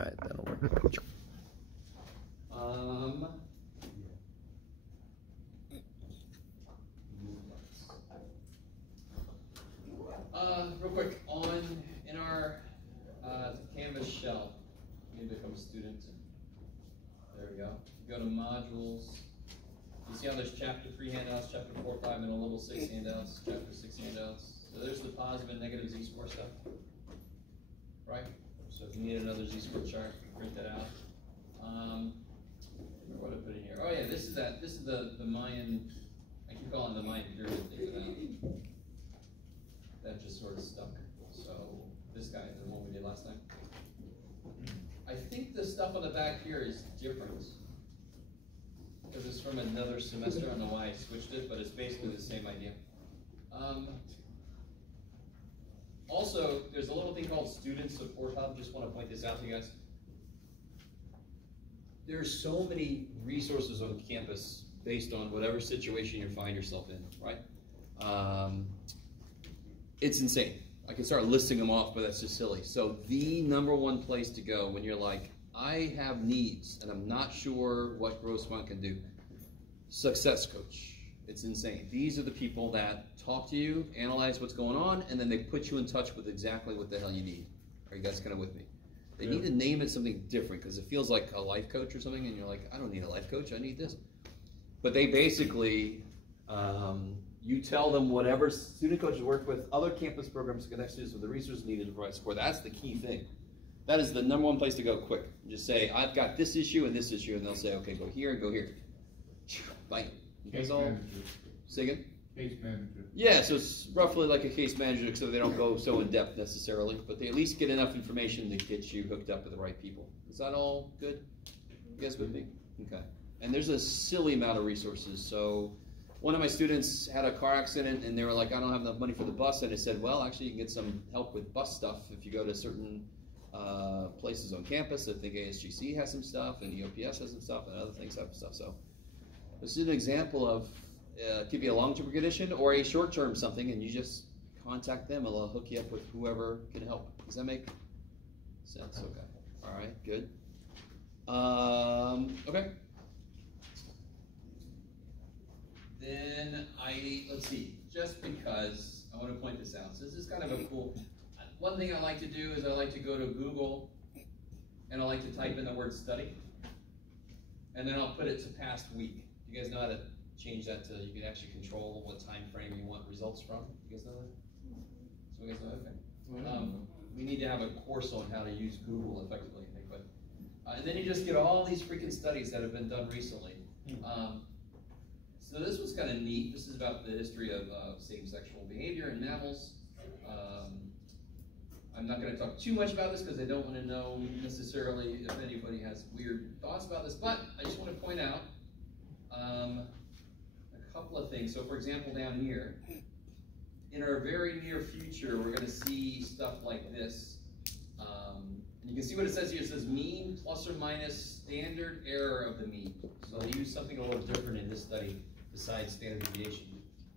right, that'll work. Real quick, in our Canvas shell, you become a student. There we go. You go to modules. You see how there's chapter 3 handouts, chapter 4, 5, and a level 6 handouts, chapter 6 handouts. So there's the positive and negative z-score stuff, right? So if you need another z-score chart, print that out. What did I put in here? Oh yeah, this is the Mayan. I keep calling it the Mayan pyramid thing that just sort of stuck. So this guy, the one we did last time. I think the stuff on the back here is different because it's from another semester. I don't know why I switched it, but it's basically the same idea. Also, there's a little thing called Student Support Hub. Just want to point this out to you guys. There's so many resources on campus based on whatever situation you find yourself in, right? It's insane. I can start listing them off, but that's just silly. So the #1 place to go when you're like, I have needs and I'm not sure what Grossmont can do. Success Coach. It's insane. These are the people that talk to you, analyze what's going on, and then they put you in touch with exactly what the hell you need. Are you guys kind of with me? They need to name it something different because it feels like a life coach or something, and you're like, I don't need a life coach, I need this. But they basically, you tell them whatever student coaches work with, other campus programs to connect students with the resources needed to provide support. That's the key thing. That is the #1 place to go quick. Just say, I've got this issue, and they'll say, okay, go here and go here. Bye. You guys all say again? Case manager. Yeah, so it's roughly like a case manager, except they don't go so in depth necessarily, but they at least get enough information to get you hooked up with the right people. Is that all good? You guys with me? Okay. And there's a silly amount of resources. So one of my students had a car accident, and they were like, I don't have enough money for the bus. And I said, well, actually, you can get some help with bus stuff if you go to certain places on campus. I think ASGC has some stuff, and EOPS has some stuff, and other things have some stuff. So this is an example of it could be a long-term condition or a short-term something, and you just contact them, and they'll hook you up with whoever can help. Does that make sense? Okay. All right. Good. Okay. Then let's see. Just because I want to point this out, so this is kind of a cool. One thing I like to do is I like to go to Google, and I like to type in the word study, and then I'll put it to past week. You guys know how to change that to, you can actually control what time frame you want results from. You guys know that? So you guys know? Okay. We need to have a course on how to use Google effectively, I think. But and then you just get all these freaking studies that have been done recently. So this was kind of neat. This is about the history of same-sexual behavior in mammals. I'm not going to talk too much about this because I don't want to know necessarily if anybody has weird thoughts about this, but I just want to point out a couple of things. So for example, down here, in our very near future, we're going to see stuff like this. And you can see what it says here. It says mean plus or minus standard error of the mean. So they use something a little different in this study besides standard deviation.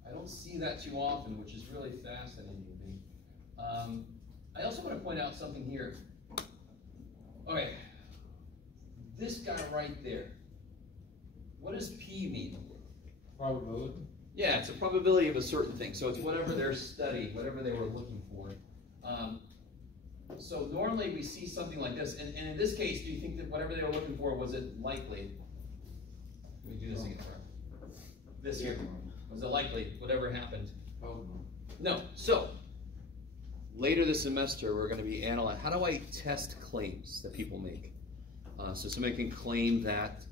I don't see that too often, which is really fascinating to me. I also want to point out something here. Okay, this guy right there. What does P mean? Probability. Yeah, it's a probability of a certain thing. So it's whatever they're studying, whatever they were looking for. So normally we see something like this. And in this case, do you think that whatever they were looking for, was it likely? Let me do this again. This here. Was it likely, whatever happened? No. So later this semester, we're going to be analyzing, how do I test claims that people make? So somebody can claim that,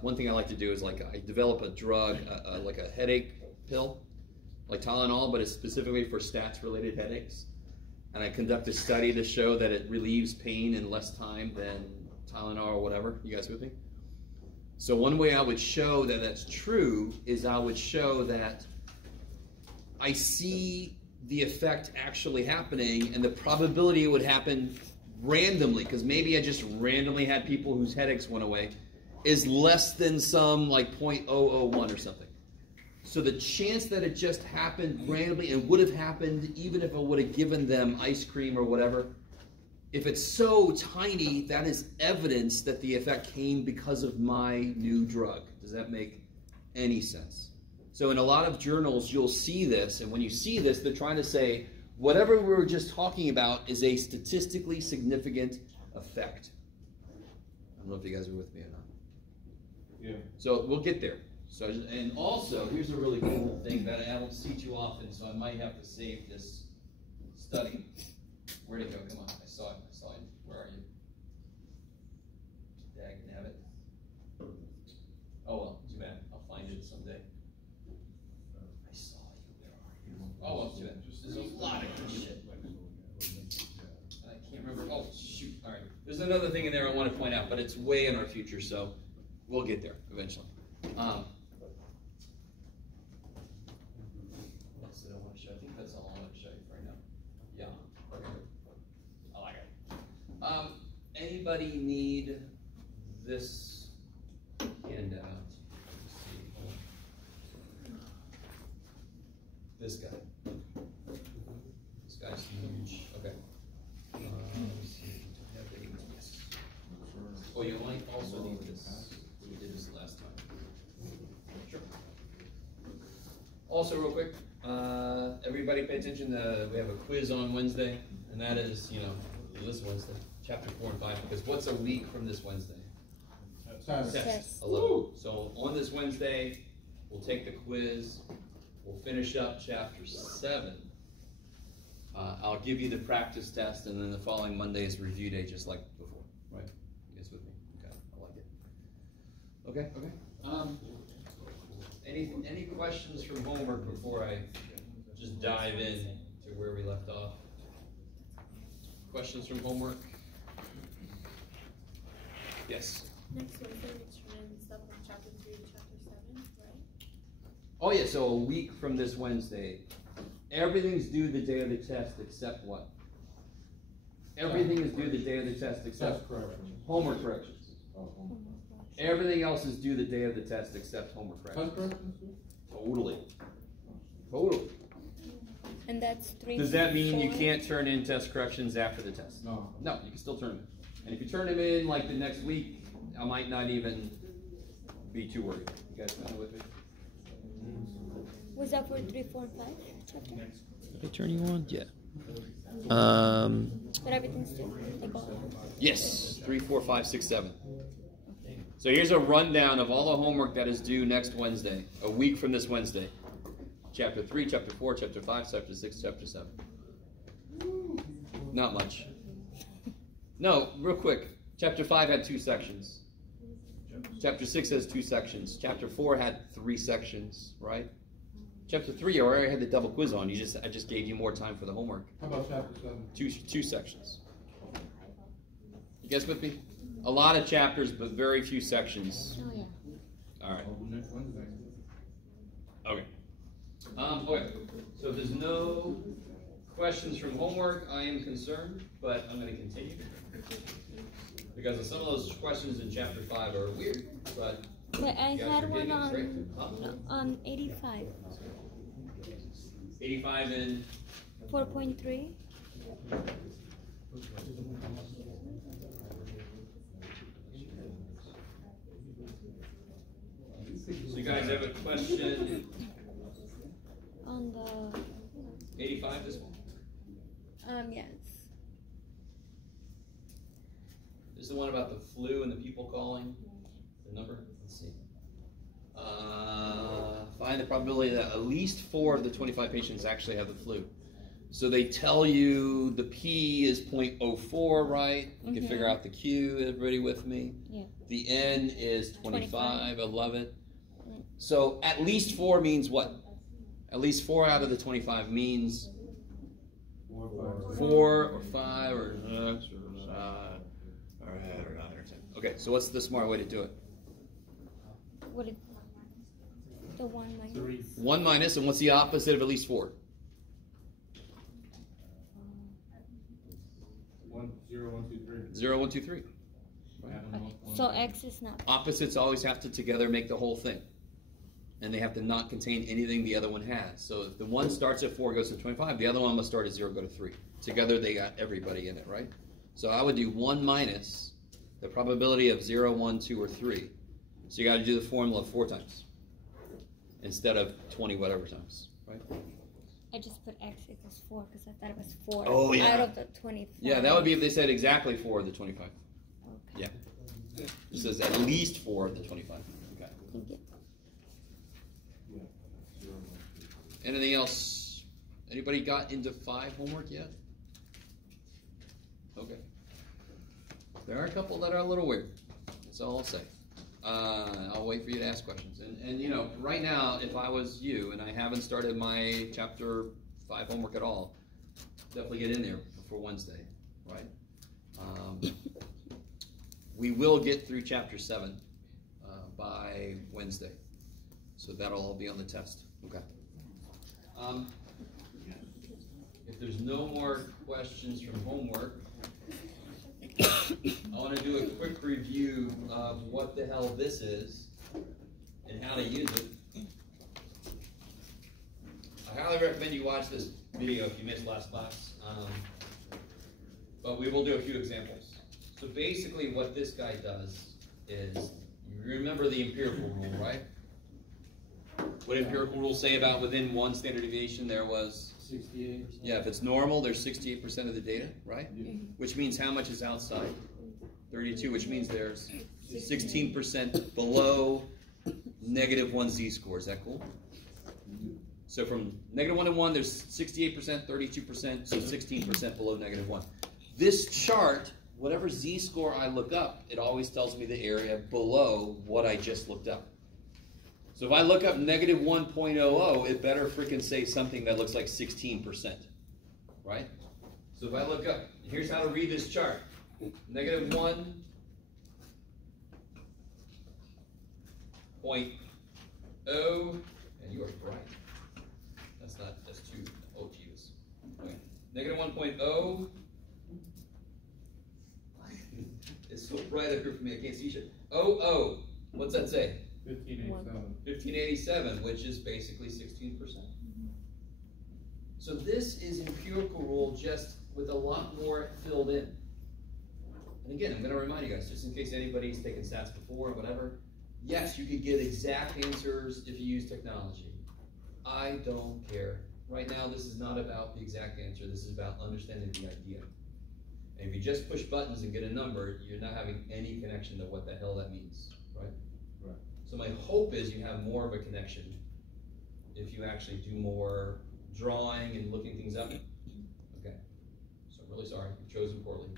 one thing I like to do is like I develop a drug, like a headache pill, like Tylenol, but it's specifically for stats-related headaches. And I conduct a study to show that it relieves pain in less time than Tylenol or whatever. You guys with me? So one way I would show that that's true is I would show that I see the effect actually happening and the probability it would happen randomly, because maybe I just randomly had people whose headaches went away, is less than some like 0.001 or something. So the chance that it just happened randomly and would have happened even if I would have given them ice cream or whatever If it's so tiny, that is evidence that the effect came because of my new drug. Does that make any sense? So in a lot of journals, you'll see this, and when you see this, they're trying to say, whatever we were just talking about is a statistically significant effect. I don't know if you guys are with me or not. Yeah. So we'll get there. So, and also, here's a really cool thing that I don't see too often, so I might have to save this study. Where'd it go? Come on, I saw it. Where are you? Dagnabbit. Oh well, too bad. I'll find it someday. I saw you. Where are you? Oh well, too bad. There's a lot of good shit. I can't remember. Oh shoot! All right. There's another thing in there I want to point out, but it's way in our future, so we'll get there eventually. What else did I want to show? I think that's all I want to show you right now. Yeah. I like it. Anybody need this handout? Let's see. This guy. This guy's huge. Okay. Let's see. Yes. Oh, you might also need this. We did this last time. Sure. Also, real quick, everybody pay attention. We have a quiz on Wednesday, and that is, this Wednesday, chapter 4 and 5. Because what's a week from this Wednesday? Test. 11. So on this Wednesday, we'll take the quiz. We'll finish up chapter 7. I'll give you the practice test, and then the following Monday is review day, just like before. Right? You guys with me? Okay, I like it. Okay. Any questions from homework before I just dive in to where we left off? Questions from homework? Yes. Next Wednesday, we turn stuff from chapter 3 to chapter 7, right? Oh yeah, so a week from this Wednesday, everything's due the day of the test except what? Everything is due the day of the test except homework corrections. Everything else is due the day of the test except homework corrections. Totally. And that's 3. Does that mean you can't turn in test corrections after the test? No. No, you can still turn them in. And if you turn them in like the next week, I might not even be too worried. You guys know with me? Was that for 3, 4, and 5 chapter? Did I turn you on? Yeah. But everything's still like all. Yes, 3, 4, 5, 6, 7. So here's a rundown of all the homework that is due next Wednesday, a week from this Wednesday. Chapter 3, Chapter 4, Chapter 5, Chapter 6, Chapter 7. Not much. No, real quick. Chapter 5 had 2 sections. Chapter 6 has 2 sections. Chapter 4 had 3 sections, right? Chapter 3, I already had the double quiz on. I just gave you more time for the homework. How about chapter 7? 2 sections. You guys with me? A lot of chapters, but very few sections. Oh, yeah. All right. Next Wednesday. Okay. Okay. So if there's no questions from homework, I am concerned, but I'm going to continue. Because some of those questions in chapter 5 are weird, but I had one on 85. 85 in 4.3. So you guys have a question? On the 85 this one? yes. This is the one about the flu and the people calling. The number? Let's see. Find the probability that at least 4 of the 25 patients actually have the flu. So they tell you the P is 0.04, right? You can figure out the Q. Everybody with me? Yeah. The N is 25. I love it. So at least 4 means what? At least 4 out of the 25 means 4 or 5 or 6 or 7 or 8 or 9 or 10. Okay, so what's the smart way to do it? What is the 1 minus? 3. 1 minus, and what's the opposite of at least 4? 1, 0, 1, 2, 3. 0, 1, 2, 3. So X is not. Opposites always have to together make the whole thing. And they have to not contain anything the other one has. So if the one starts at 4, goes to 25, the other one must start at 0, go to 3. Together they got everybody in it, right? So I would do 1 minus the probability of 0, 1, 2, or 3. So you got to do the formula 4 times instead of 20 whatever times, right? I just put x equals 4 because I thought it was 4 Oh, yeah. out of the 25. Yeah, that would be if they said exactly 4 of the 25. Okay. Yeah. It says at least 4 of the 25. Okay. Thank you. Anything else? Anybody got into 5 homework yet? Okay. There are a couple that are a little weird. That's all I'll say. I'll wait for you to ask questions. And you know, right now, if I was you and I haven't started my chapter 5 homework at all, definitely get in there for Wednesday, right? We will get through chapter 7 by Wednesday. So that'll all be on the test. Okay. If there's no more questions from homework, I want to do a quick review of what the hell this is and how to use it. I highly recommend you watch this video if you missed last class, but we will do a few examples. So basically what this guy does is, you remember the empirical rule, right? What did empirical rule say about within 1 standard deviation there was? 68%. Yeah, if it's normal, there's 68% of the data, right? Yeah. Which means how much is outside? 32, which means there's 16% below -1 z-score. Is that cool? So from -1 to 1, there's 68%, 32%, so 16% below -1. This chart, whatever z-score I look up, it always tells me the area below what I just looked up. So if I look up -1.00, it better freaking say something that looks like 16%, right? So if I look up, here's how to read this chart. -1.0, and you are bright. That's too, oh Jesus. Okay. -1.0, it's so bright up here for me, I can't see shit. 00, what's that say? 1587. 1587, which is basically 16%. So this is empirical rule just with a lot more filled in. And again, I'm going to remind you guys, just in case anybody's taken stats before or whatever, yes, you could get exact answers if you use technology. I don't care. Right now, this is not about the exact answer. This is about understanding the idea. And if you just push buttons and get a number, you're not having any connection to what the hell that means, right? Right. So my hope is you have more of a connection if you actually do more drawing and looking things up. Okay. So I'm really sorry, you've chosen poorly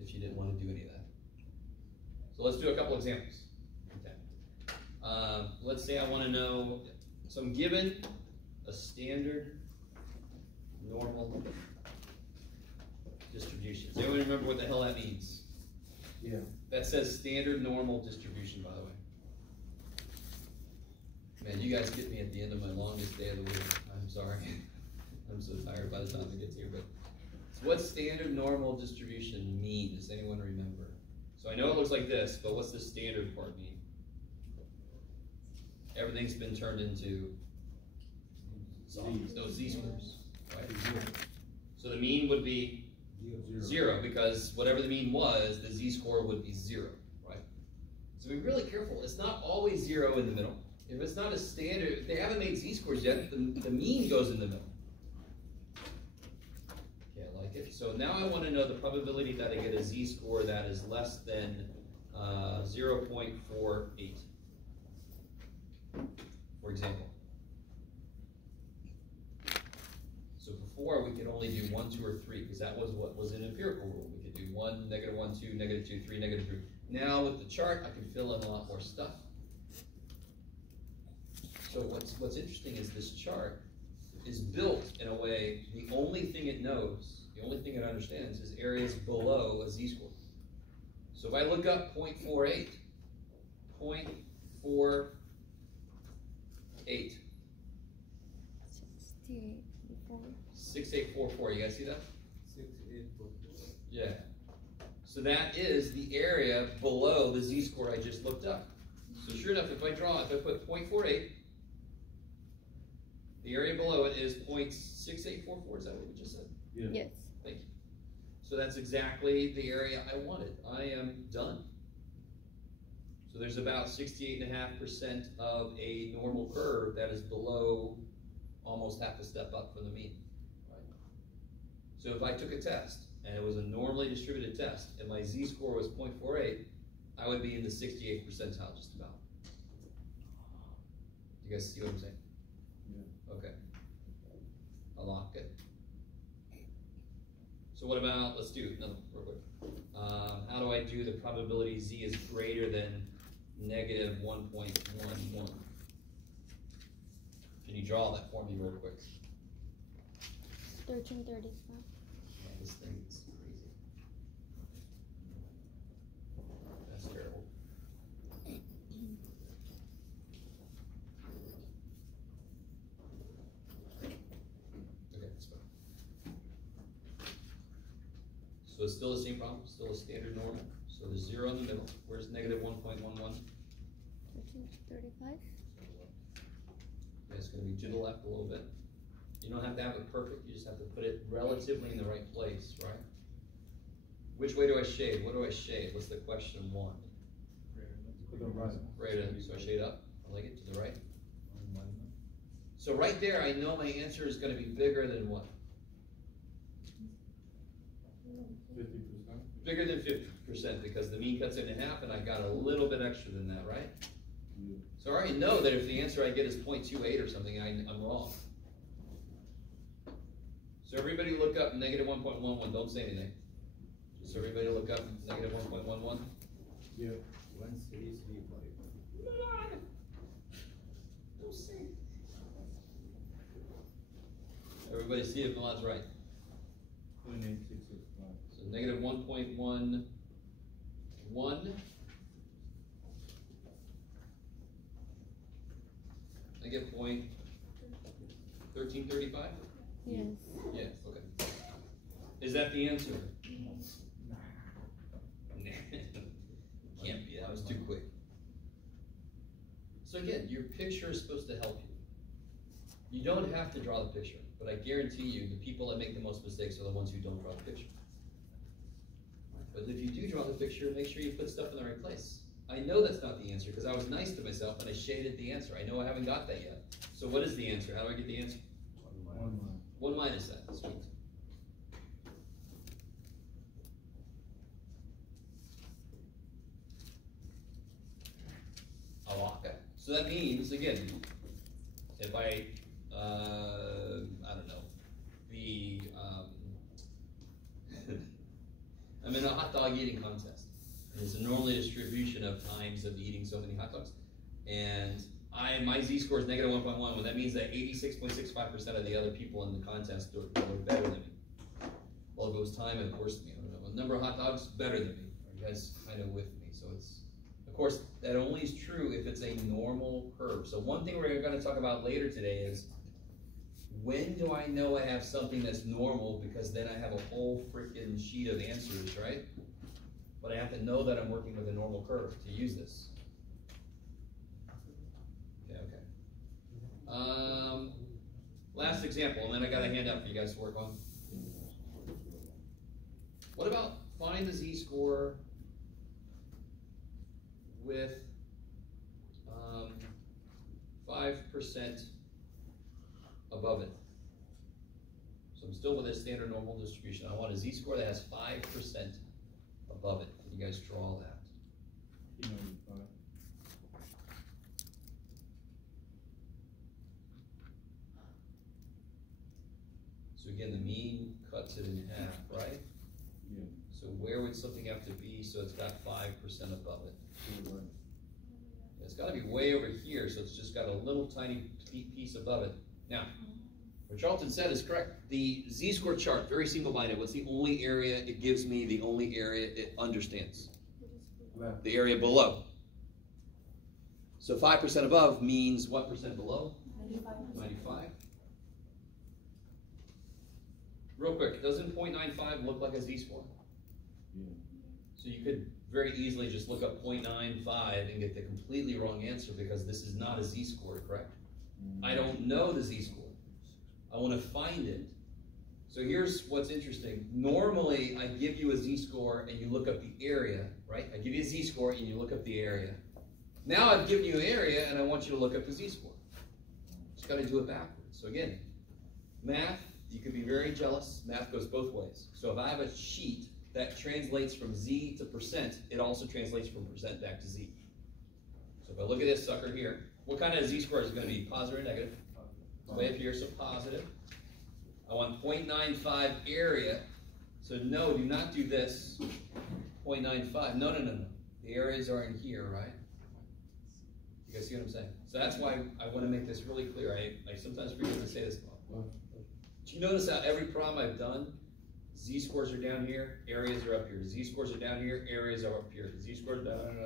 if you didn't want to do any of that. So let's do a couple examples. Okay. Let's say I want to know, so I'm given a standard normal distribution. Does anyone remember what the hell that means? Yeah. That says standard normal distribution, by the way. Man, you guys get me at the end of my longest day of the week. I'm sorry. I'm so tired by the time it gets here. But what's standard normal distribution mean? Does anyone remember? So I know it looks like this, but what's the standard part mean? Everything's been turned into those z-scores, right? So the mean would be 0, because whatever the mean was, the z-score would be 0, right? So be really careful. It's not always 0 in the middle. If it's not a standard, if they haven't made z-scores yet, the mean goes in the middle. Okay, I like it. So now I want to know the probability that I get a z-score that is less than 0.48, for example. So before we could only do 1, 2, or 3, because that was what was an empirical rule. We could do 1, -1, -2, -2, 3, -3. Now with the chart, I can fill in a lot more stuff. So what's interesting is this chart is built in a way, the only thing it knows, the only thing it understands is areas below a z-score. So if I look up 0.48, 0.48, 6844, you guys see that? 6844. Yeah. So that is the area below the z-score I just looked up. So sure enough, if I put 0.48, the area below it is 0.6844, is that what we just said? Yeah. Yes. Thank you. So that's exactly the area I wanted. I am done. So there's about 68.5% of a normal curve that is below almost half a step up from the mean. Right? So if I took a test and it was a normally distributed test and my z-score was 0.48, I would be in the 68th percentile just about. You guys see what I'm saying? Yeah. Okay. I'll lock it. So what about, let's do another real quick. How do I do the probability z is greater than negative 1.11? Can you draw that for me real quick? 1335. Yeah, this thing is crazy. That's terrible. Okay, that's fine. So it's still the same problem, still a standard normal. So there's 0 in the middle. Where's negative 1.11? 1335. Okay, it's going to be to the left a little bit. You don't have to have it perfect, you just have to put it relatively in the right place, right? Which way do I shade? What do I shade? What's the question one? To the right. Greater than, so I shade up. I like it to the right. So right there, I know my answer is going to be bigger than what? 50%. Bigger than 50% because the mean cuts it in half and I got a little bit extra than that, right? Yeah. So I already know that if the answer I get is 0.28 or something, I'm wrong. So everybody look up negative 1.11, don't say anything. Just everybody look up negative 1.11. Yeah. When cities leave like. Don't say. Everybody see if Milad's right. 28,665. So negative 1.11. I get point 1335? Yes. Yes, okay. Is that the answer? Can't be, that was too quick. So again, your picture is supposed to help you. You don't have to draw the picture, but I guarantee you the people that make the most mistakes are the ones who don't draw the picture. But if you do draw the picture, make sure you put stuff in the right place. I know that's not the answer because I was nice to myself and I shaded the answer. I know I haven't got that yet. So what is the answer? How do I get the answer? 1 line. 1 minus that, sweet. Alaka. So that means, again, if I don't know, I'm in a hot dog eating contest. There's a normally distribution of times of eating so many hot dogs. And my z-score is negative 1.1, well, that means that 86.65% of the other people in the contest were better than me. Well, if it was time, it worse than me. I don't know. A number of hot dogs, better than me. Are you guys kind of with me? So it's, of course, that only is true if it's a normal curve. So one thing we're going to talk about later today is, when do I know I have something that's normal? Because then I have a whole freaking sheet of answers, right? But I have to know that I'm working with a normal curve to use this. Okay. Last example, and then I got a handout for you guys to work on. What about find the z-score with 5% above it? So I'm still with a standard normal distribution. I want a z-score that has 5% above it. Can you guys draw that? 95. So again, the mean cuts it in half, right? Yeah. So where would something have to be so it's got 5% above it? To the right. It's got to be way over here, so it's just got a little tiny piece above it. Now, what Charlton said is correct. The z-score chart, very single-minded. What's the only area it gives me, the only area it understands? Left. The area below. So 5% above means what percent below? 95. Real quick, doesn't 0.95 look like a z-score? Yeah. So you could very easily just look up 0.95 and get the completely wrong answer because this is not a z-score, correct? I don't know the z-score. I want to find it. So here's what's interesting. Normally, I give you a z-score and you look up the area, right? I give you a z-score and you look up the area. Now I've given you an area and I want you to look up the z-score. Just got to do it backwards. So again, math, you could be very jealous. Math goes both ways. So if I have a sheet that translates from z to percent, it also translates from percent back to z. So if I look at this sucker here, what kind of z-score is it going to be? Positive or negative? It's way up here, so positive. I want 0.95 area. So no, do not do this. 0.95. No. The areas are in here, right? You guys see what I'm saying? So that's why I want to make this really clear. I sometimes forget to say this. Do you notice how every problem I've done, z-scores are down here, areas are up here. Z-scores are down here, areas are up here. Z-scores down.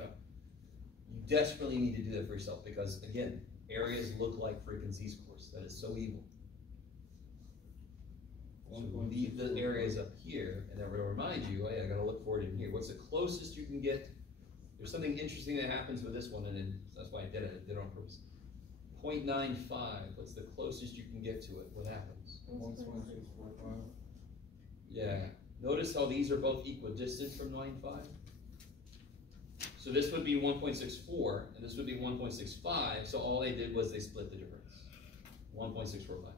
You desperately need to do that for yourself because, again, areas look like freaking z-scores. That is so evil. So leave the areas up here, and that will remind you, hey, I got to look for it in here. What's the closest you can get? There's something interesting that happens with this one, and that's why I did it. I did it on purpose. 0.95. What's the closest you can get to it? What happens? 1.645. Yeah. Notice how these are both equidistant from 95. So this would be 1.64, and this would be 1.65. So all they did was they split the difference. 1.645.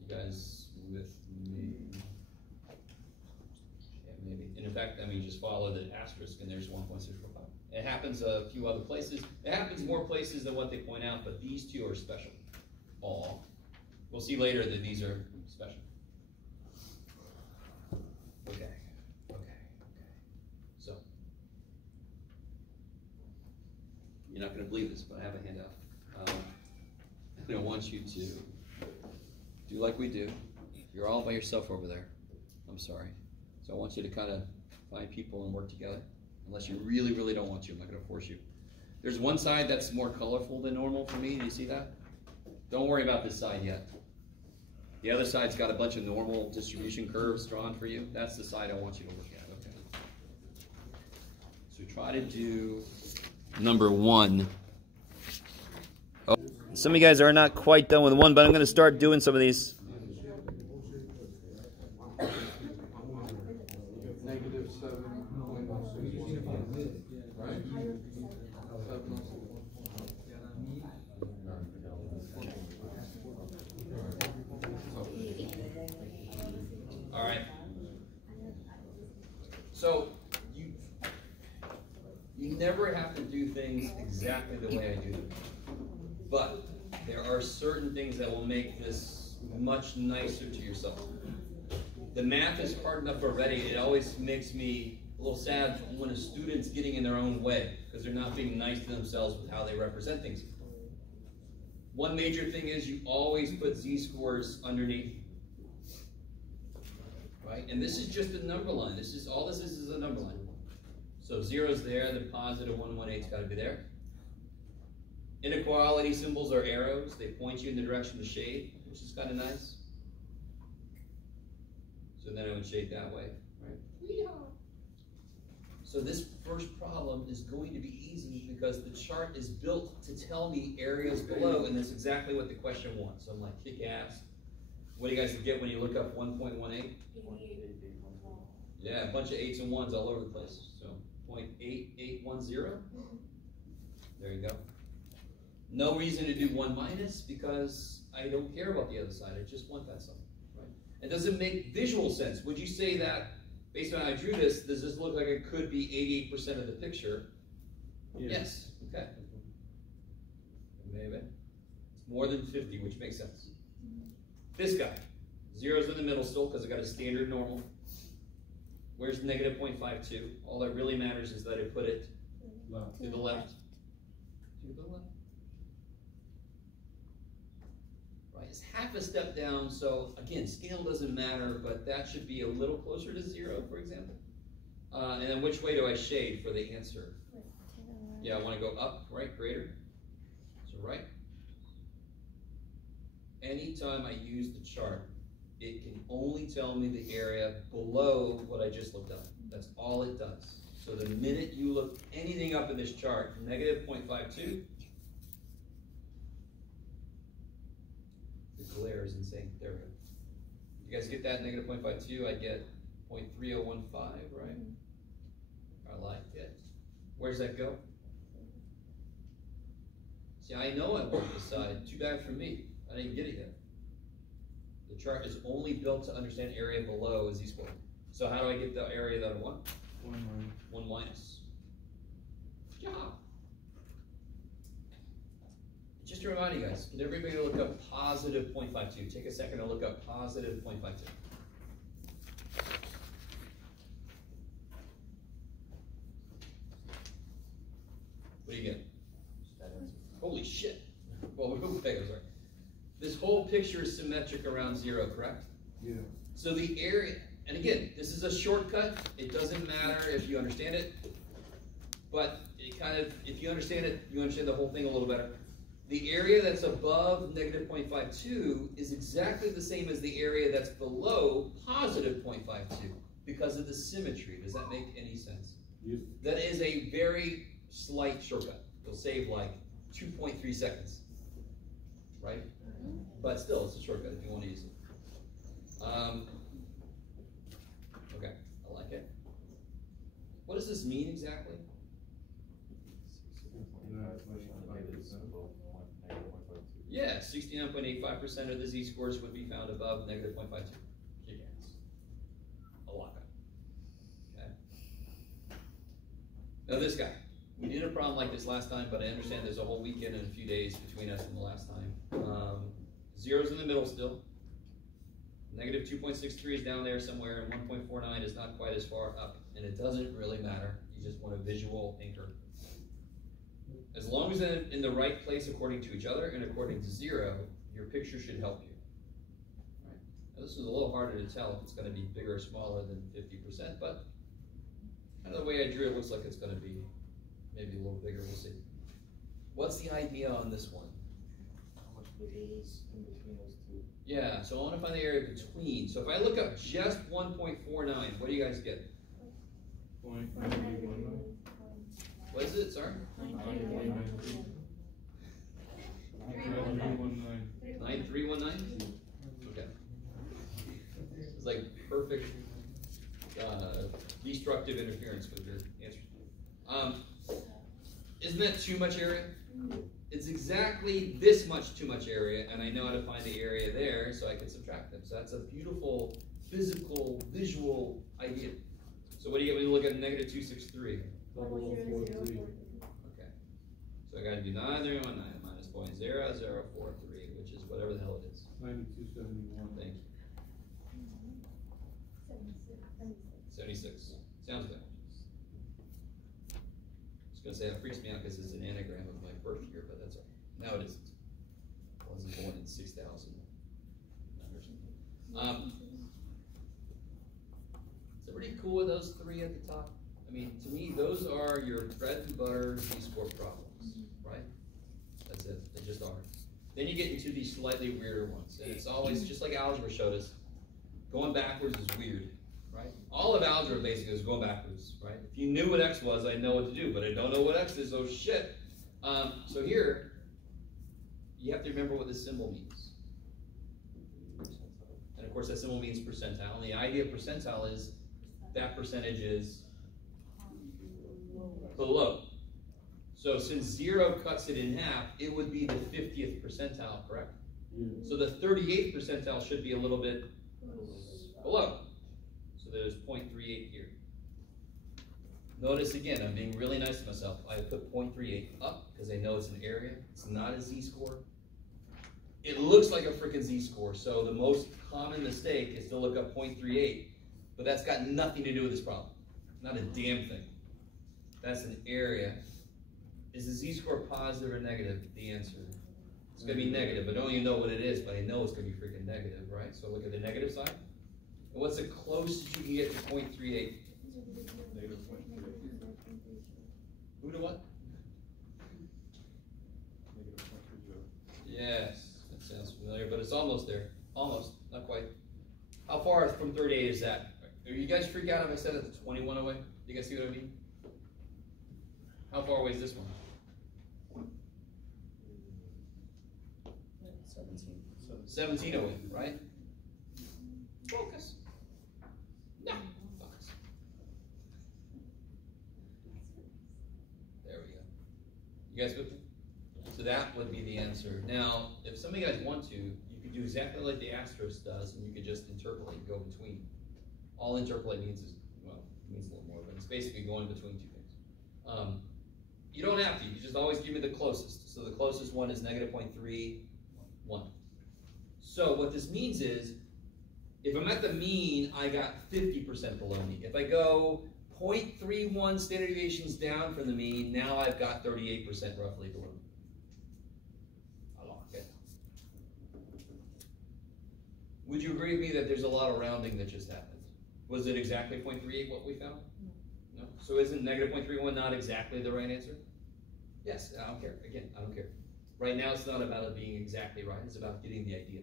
You guys with me? Yeah, maybe. And in fact, I mean, just follow the asterisk, and there's 1.645. It happens a few other places. It happens more places than what they point out, but these two are special. All. We'll see later that these are special. Okay. So, you're not going to believe this, but I have a handout. And I want you to do like we do. You're all by yourself over there. I'm sorry. So I want you to kind of find people and work together. Unless you really, really don't want to. I'm not going to force you. There's one side that's more colorful than normal for me. Do you see that? Don't worry about this side yet. The other side's got a bunch of normal distribution curves drawn for you. That's the side I want you to look at. Okay. So try to do number 1. Oh, some of you guys are not quite done with 1, but I'm going to start doing some of these. All right. So you never have to do things exactly the way I do them. But there are certain things that will make this much nicer to yourself. The math is hard enough already. It always makes me a little sad when a student's getting in their own way because they're not being nice to themselves with how they represent things. One major thing is you always put z-scores underneath. Right? And this is just a number line. This is all this is a number line. So 0's there, the positive 118's got to be there. Inequality symbols are arrows. They point you in the direction of the shade, which is kind of nice. So then it would shade that way, right? So this first problem is going to be easy because the chart is built to tell me areas below, and that's exactly what the question wants. So I'm like, kick ass. What do you guys get when you look up 1.18? Yeah, a bunch of 8s and 1s all over the place. So 0.8810. There you go. No reason to do 1 minus because I don't care about the other side. I just want that side. Right? It doesn't make visual sense. Would you say that, based on how I drew this, does this look like it could be 88% of the picture? Yes. Okay. Maybe. It's more than 50, which makes sense. This guy. 0's in the middle still because I got a standard normal. Where's negative 0.52? All that really matters is that I put it to the left. To the left. Right, it's half a step down, so again, scale doesn't matter, but that should be a little closer to 0, for example. And then which way do I shade for the answer? Yeah, I want to go up, right, greater. So right. Anytime I use the chart, it can only tell me the area below what I just looked up. That's all it does. So the minute you look anything up in this chart, negative 0.52, the glare is insane. There we go. You guys get that? Negative 0.52, I get 0.3015, right? I like it. Where does that go? See, I know I want this side. Too bad for me. I didn't get it yet. The chart is only built to understand area below is z-squared. So how do I get the area that I want? 1 minus. 1 minus. Good job. Just to remind you guys, can everybody look up positive 0.52? Take a second to look up positive 0.52. What do you get? Holy shit. Well, we'll go sorry. This whole picture is symmetric around 0, correct? Yeah. So the area, and again, this is a shortcut. It doesn't matter if you understand it, but it kind of, if you understand it, you understand the whole thing a little better. The area that's above negative 0.52 is exactly the same as the area that's below positive 0.52 because of the symmetry. Does that make any sense? Yes. That is a very slight shortcut. You'll save like 2.3 seconds, right? But still, it's a shortcut if you want to use it. Okay, I like it. What does this mean exactly? Yeah, 69.85% of the z-scores would be found above negative 0.52. A lot. Okay. Now this guy. We did a problem like this last time, but I understand there's a whole weekend and a few days between us and the last time. Zero's in the middle still. Negative 2.63 is down there somewhere, and 1.49 is not quite as far up. And it doesn't really matter. You just want a visual anchor. As long as they're in the right place according to each other and according to 0, your picture should help you. Right. Now, this is a little harder to tell if it's going to be bigger or smaller than 50%, but kind of the way I drew it looks like it's going to be maybe a little bigger. We'll see. What's the idea on this one? How much bigger is in between those two? Yeah, so I want to find the area between. So if I look up just 1.49, what do you guys get? 0.9319. What is it? Sorry? 9319. 9319? Okay. It's like perfect destructive interference with your answer. Isn't that too much area? It's exactly this much too much area, and I know how to find the area there, so I can subtract them. So that's a beautiful physical, visual idea. So what do you get when you look at negative 263? 0043. Okay. So I got to do 9319 minus 0.0043, which is whatever the hell it is. 9271. Thank you. 76. Sounds good. I was going to say that freaks me out because it's an anagram of my birth year, but that's all right. No, it isn't. I wasn't born in 6000. Is everybody cool with those three at the top? I mean, to me, those are your bread and butter z-score problems, right? That's it. They just are. Then you get into these slightly weirder ones, and it's always just like algebra showed us. Going backwards is weird, right? All of algebra basically is going backwards, right? If you knew what x was, I'd know what to do, but I don't know what x is. Oh shit! So here, you have to remember what this symbol means, and of course that symbol means percentile. And the idea of percentile is that percentage is below. So since 0 cuts it in half, it would be the 50th percentile, correct? Yeah. So the 38th percentile should be a little bit below. So there's 0.38 here. Notice again, I'm being really nice to myself. I put 0.38 up because I know it's an area. It's not a z-score. It looks like a freaking z-score. So the most common mistake is to look up 0.38, but that's got nothing to do with this problem. Not a damn thing. That's an area. Is the z-score positive or negative? The answer. It's going to be negative. I don't even know what it is, but I know it's going to be freaking negative, right? So look at the negative side. And what's the closest you can get to 0.38? Negative 0.38. Who to what? Negative 0.30. Yes, that sounds familiar, but it's almost there. Almost, not quite. How far from 38 is that? Are you guys freak out if I said it's 21 away? You guys see what I mean? How far away is this one? 17. 17 away, right? You guys with me? So that would be the answer. Now, if some of you guys want to, you could do exactly like the asterisk does, and you could just interpolate, go between. All interpolate means is, well, it means a little more, but it's basically going between two things. You don't have to, you just always give me the closest. So the closest one is negative 0.31. So what this means is, if I'm at the mean, I got 50% below me. If I go 0.31 standard deviations down from the mean, now I've got 38% roughly below me. I like it. Would you agree with me that there's a lot of rounding that just happened? Was it exactly 0.38 what we found? No. So isn't negative 0.31 not exactly the right answer? Yes, I don't care. Again, I don't care. Right now it's not about it being exactly right, it's about getting the idea.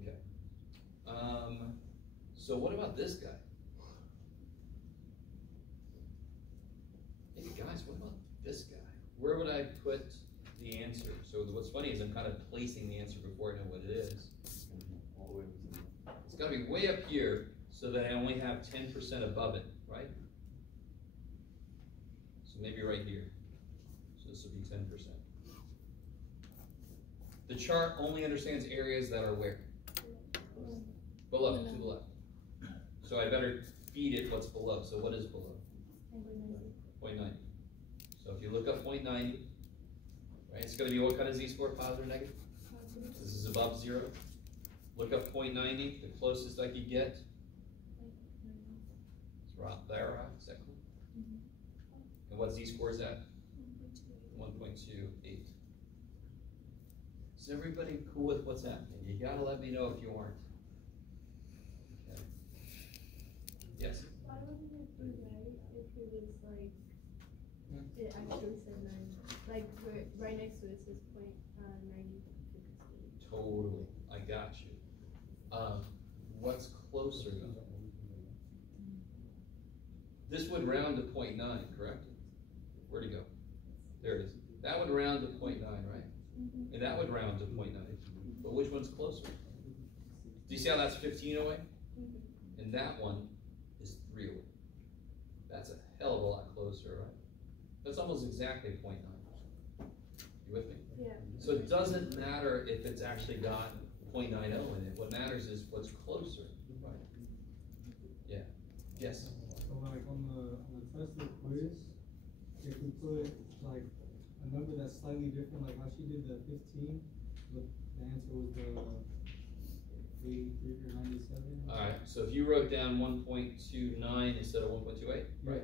Okay. So what about this guy? Hey guys, what about this guy? Where would I put the answer? So what's funny is I'm kind of placing the answer before I know what it is. All the way to the. It's got to be way up here so that I only have 10% above it, right? So maybe right here. So this would be 10%. The chart only understands areas that are where? Below, to the left. So I better feed it what's below. So what is below? 0.90. So if you look up 0.90, right, it's going to be what kind of z-score, positive or negative? This is above 0. Look up 0.90, the closest I could get. It's right there, right? Is that cool? And what z-score is that? 1.28. Is everybody cool with what's happening? You gotta let me know if you aren't. Okay. Yes? Why wouldn't it be right if it was like, it actually said 9? Like, right next to it says 0.90. Totally. I got you. What's closer though? This would round to 0.9, correct? Where'd it go? There it is. That would round to 0.9, right? And that would round to 0.9. But which one's closer? Do you see how that's 15 away? And that one is 3 away. That's a hell of a lot closer, right? That's almost exactly 0.9. You with me? Yeah. So it doesn't matter if it's actually got 0.90 in it. What matters is what's closer, right? Yeah. Yes? So like on the Tesla quiz, if we put like a number that's slightly different, like how she did the 15, but the answer was the 83 or 97. Alright, so if you wrote down 1.29 instead of 1.28, right?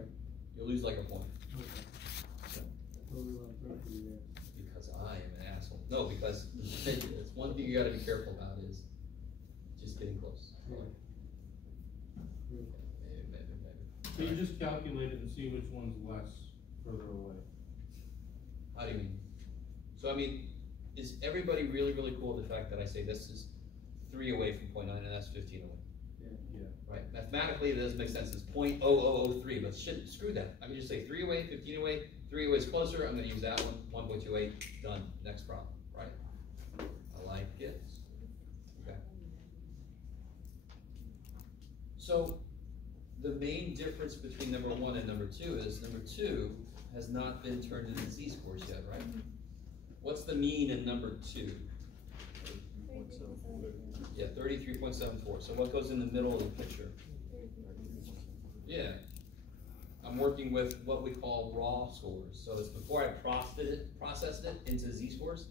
You'll lose like a point. Okay. Totally what I'm trying to do there. Because I am an asshole. No, because it's one thing you gotta be careful about is just getting close. Yeah. Maybe. So you just calculate it and see which one's less further away. How do you mean? So I mean, is everybody really, really cool with the fact that I say this is 3 away from 0.9 and that's 15 away? Yeah. Right? Mathematically, it doesn't make sense. It's 0.0003, but shit, screw that. I can just say 3 away, 15 away, 3 away is closer. I'm going to use that one, 1.28, done. Next problem, right? I like it. Okay. So, the main difference between number 1 and number 2 is number 2 has not been turned into z-scores yet, right? What's the mean in number 2? Yeah, 33.74. So what goes in the middle of the picture? Yeah. I'm working with what we call raw scores. So it's before I processed it into z-scores,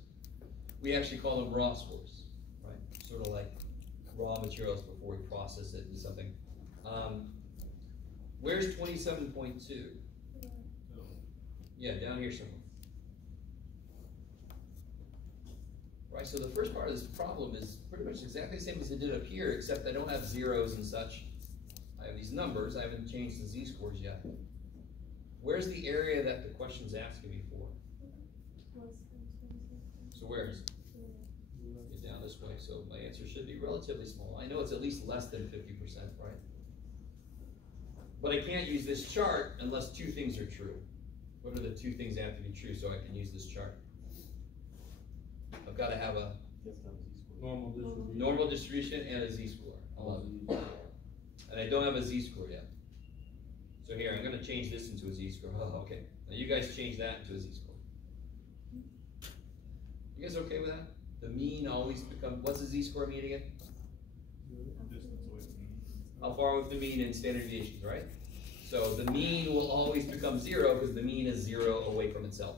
we actually call them raw scores, right? Sort of like raw materials before we process it into something. Where's 27.2? Yeah, down here somewhere. Right, so the first part of this problem is pretty much exactly the same as I did up here, except I don't have zeros and such. I have these numbers, I haven't changed the z-scores yet. Where's the area that the question's asking me for? So where is it? Get down this way, so my answer should be relatively small. I know it's at least less than 50%, right? But I can't use this chart unless 2 things are true. What are the 2 things that have to be true so I can use this chart? I've got to have a normal distribution and a z-score. I love it. And I don't have a z-score yet. So here, I'm gonna change this into a z-score. Oh, okay. Now you guys change that into a z-score. You guys okay with that? The mean always becomes, what's the z-score mean again? Distance away from me. How far with the mean and standard deviations, right? So the mean will always become 0 because the mean is 0 away from itself.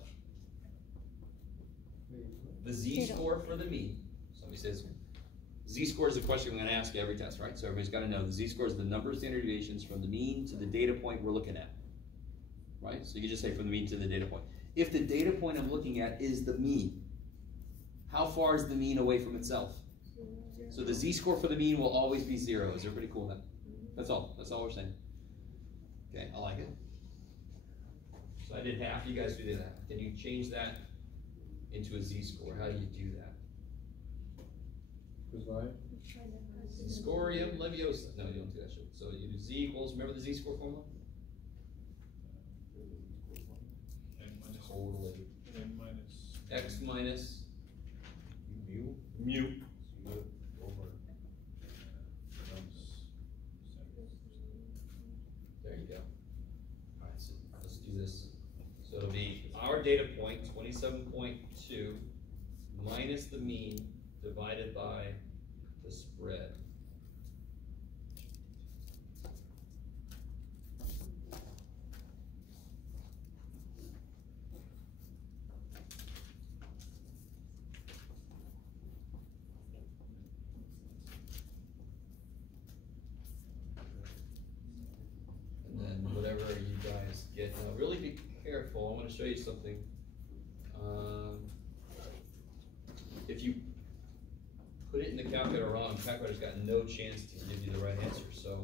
The z-score for the mean, somebody says, z-score is a question I'm going to ask you every test, right? So everybody's got to know the z-score is the number of standard deviations from the mean to the data point we're looking at, right? So you just say from the mean to the data point. If the data point I'm looking at is the mean, how far is the mean away from itself? So the z-score for the mean will always be 0. Is everybody cool with that? That's all we're saying. Okay, I like it. So I did half, you guys did that. Can you change that into a z-score? How do you do that? Z-scorium leviosa. No, you don't do that shit. So you do z equals, remember the z-score formula? N minus Totally. N minus X minus mu. mu. Over. Times There you go. All right, so let's do this. So it'll be our data point, 27.2, minus the mean divided by the spread. And then whatever you guys get. Now really be careful, I'm going to show you something. If you put it in the calculator wrong, the calculator's got no chance to give you the right answer. So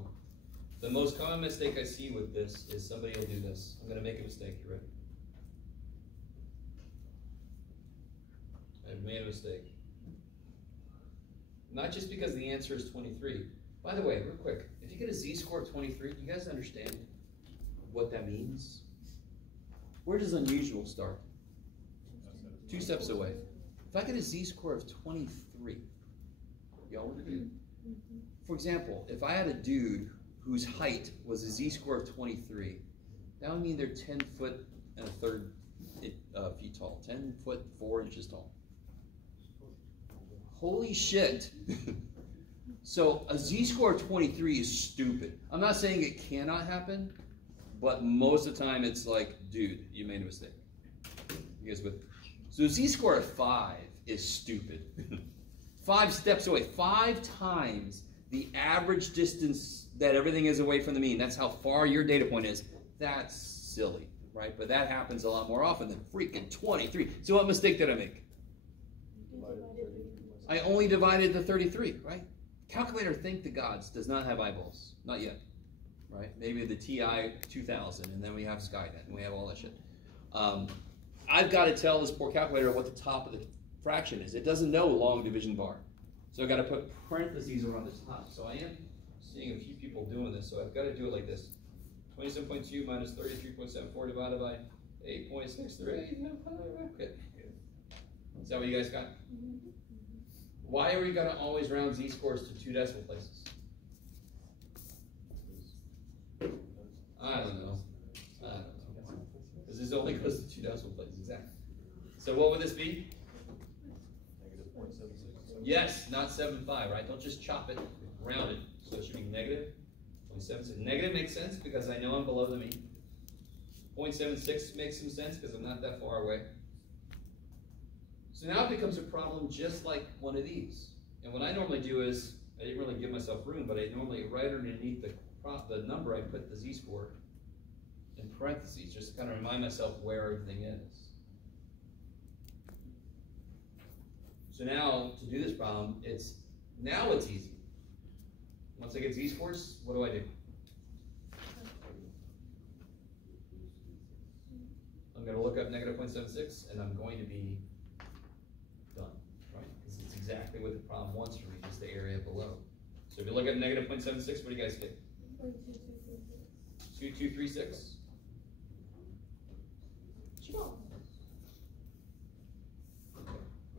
the most common mistake I see with this is somebody will do this. I'm going to make a mistake, you ready? I've made a mistake. Not just because the answer is 23. By the way, real quick, if you get a z-score of 23, do you guys understand what that means? Where does unusual start? 2 steps away. If I get a z-score of 23, y'all would agree? For example, if I had a dude whose height was a z-score of 23, that would mean they're 10 foot and a third feet tall, 10 foot 4 inches tall. Holy shit. So a z-score of 23 is stupid. I'm not saying it cannot happen, but most of the time it's like, dude, you made a mistake. You guys with? So a z-score of 5 is stupid. 5 steps away, 5 times the average distance that everything is away from the mean. That's how far your data point is. That's silly, right? But that happens a lot more often than freaking 23. So what mistake did I make? I only divided the 33, right? Calculator, thank the gods, does not have eyeballs. Not yet, right? Maybe the TI 2000, and then we have Skynet, and we have all that shit. I've got to tell this poor calculator what the top of the fraction is. It doesn't know long division bar. So I've got to put parentheses around the top. So I am seeing a few people doing this, so I've got to do it like this. 27.2 minus 33.74 divided by 8.63. Okay. Is that what you guys got? Why are we going to always round z-scores to 2 decimal places? I don't know. Because this only goes to 2 decimal places, exactly. So what would this be? Negative 0.76. Yes, not 7.5, right? Don't just chop it, round it. So it should be negative 0.76. Negative makes sense because I know I'm below the mean. 0.76 makes some sense because I'm not that far away. So now it becomes a problem just like one of these. And what I normally do is, I didn't really give myself room, but I normally right underneath the number I put the z-score in parentheses, just to kind of remind myself where everything is. So now, to do this problem, now it's easy. Once I get z-scores, what do? I'm going to look up negative 0.76, and I'm going to be done, right? Because it's exactly what the problem wants from me, just the area below. So if you look at negative 0.76, what do you guys get? 2236.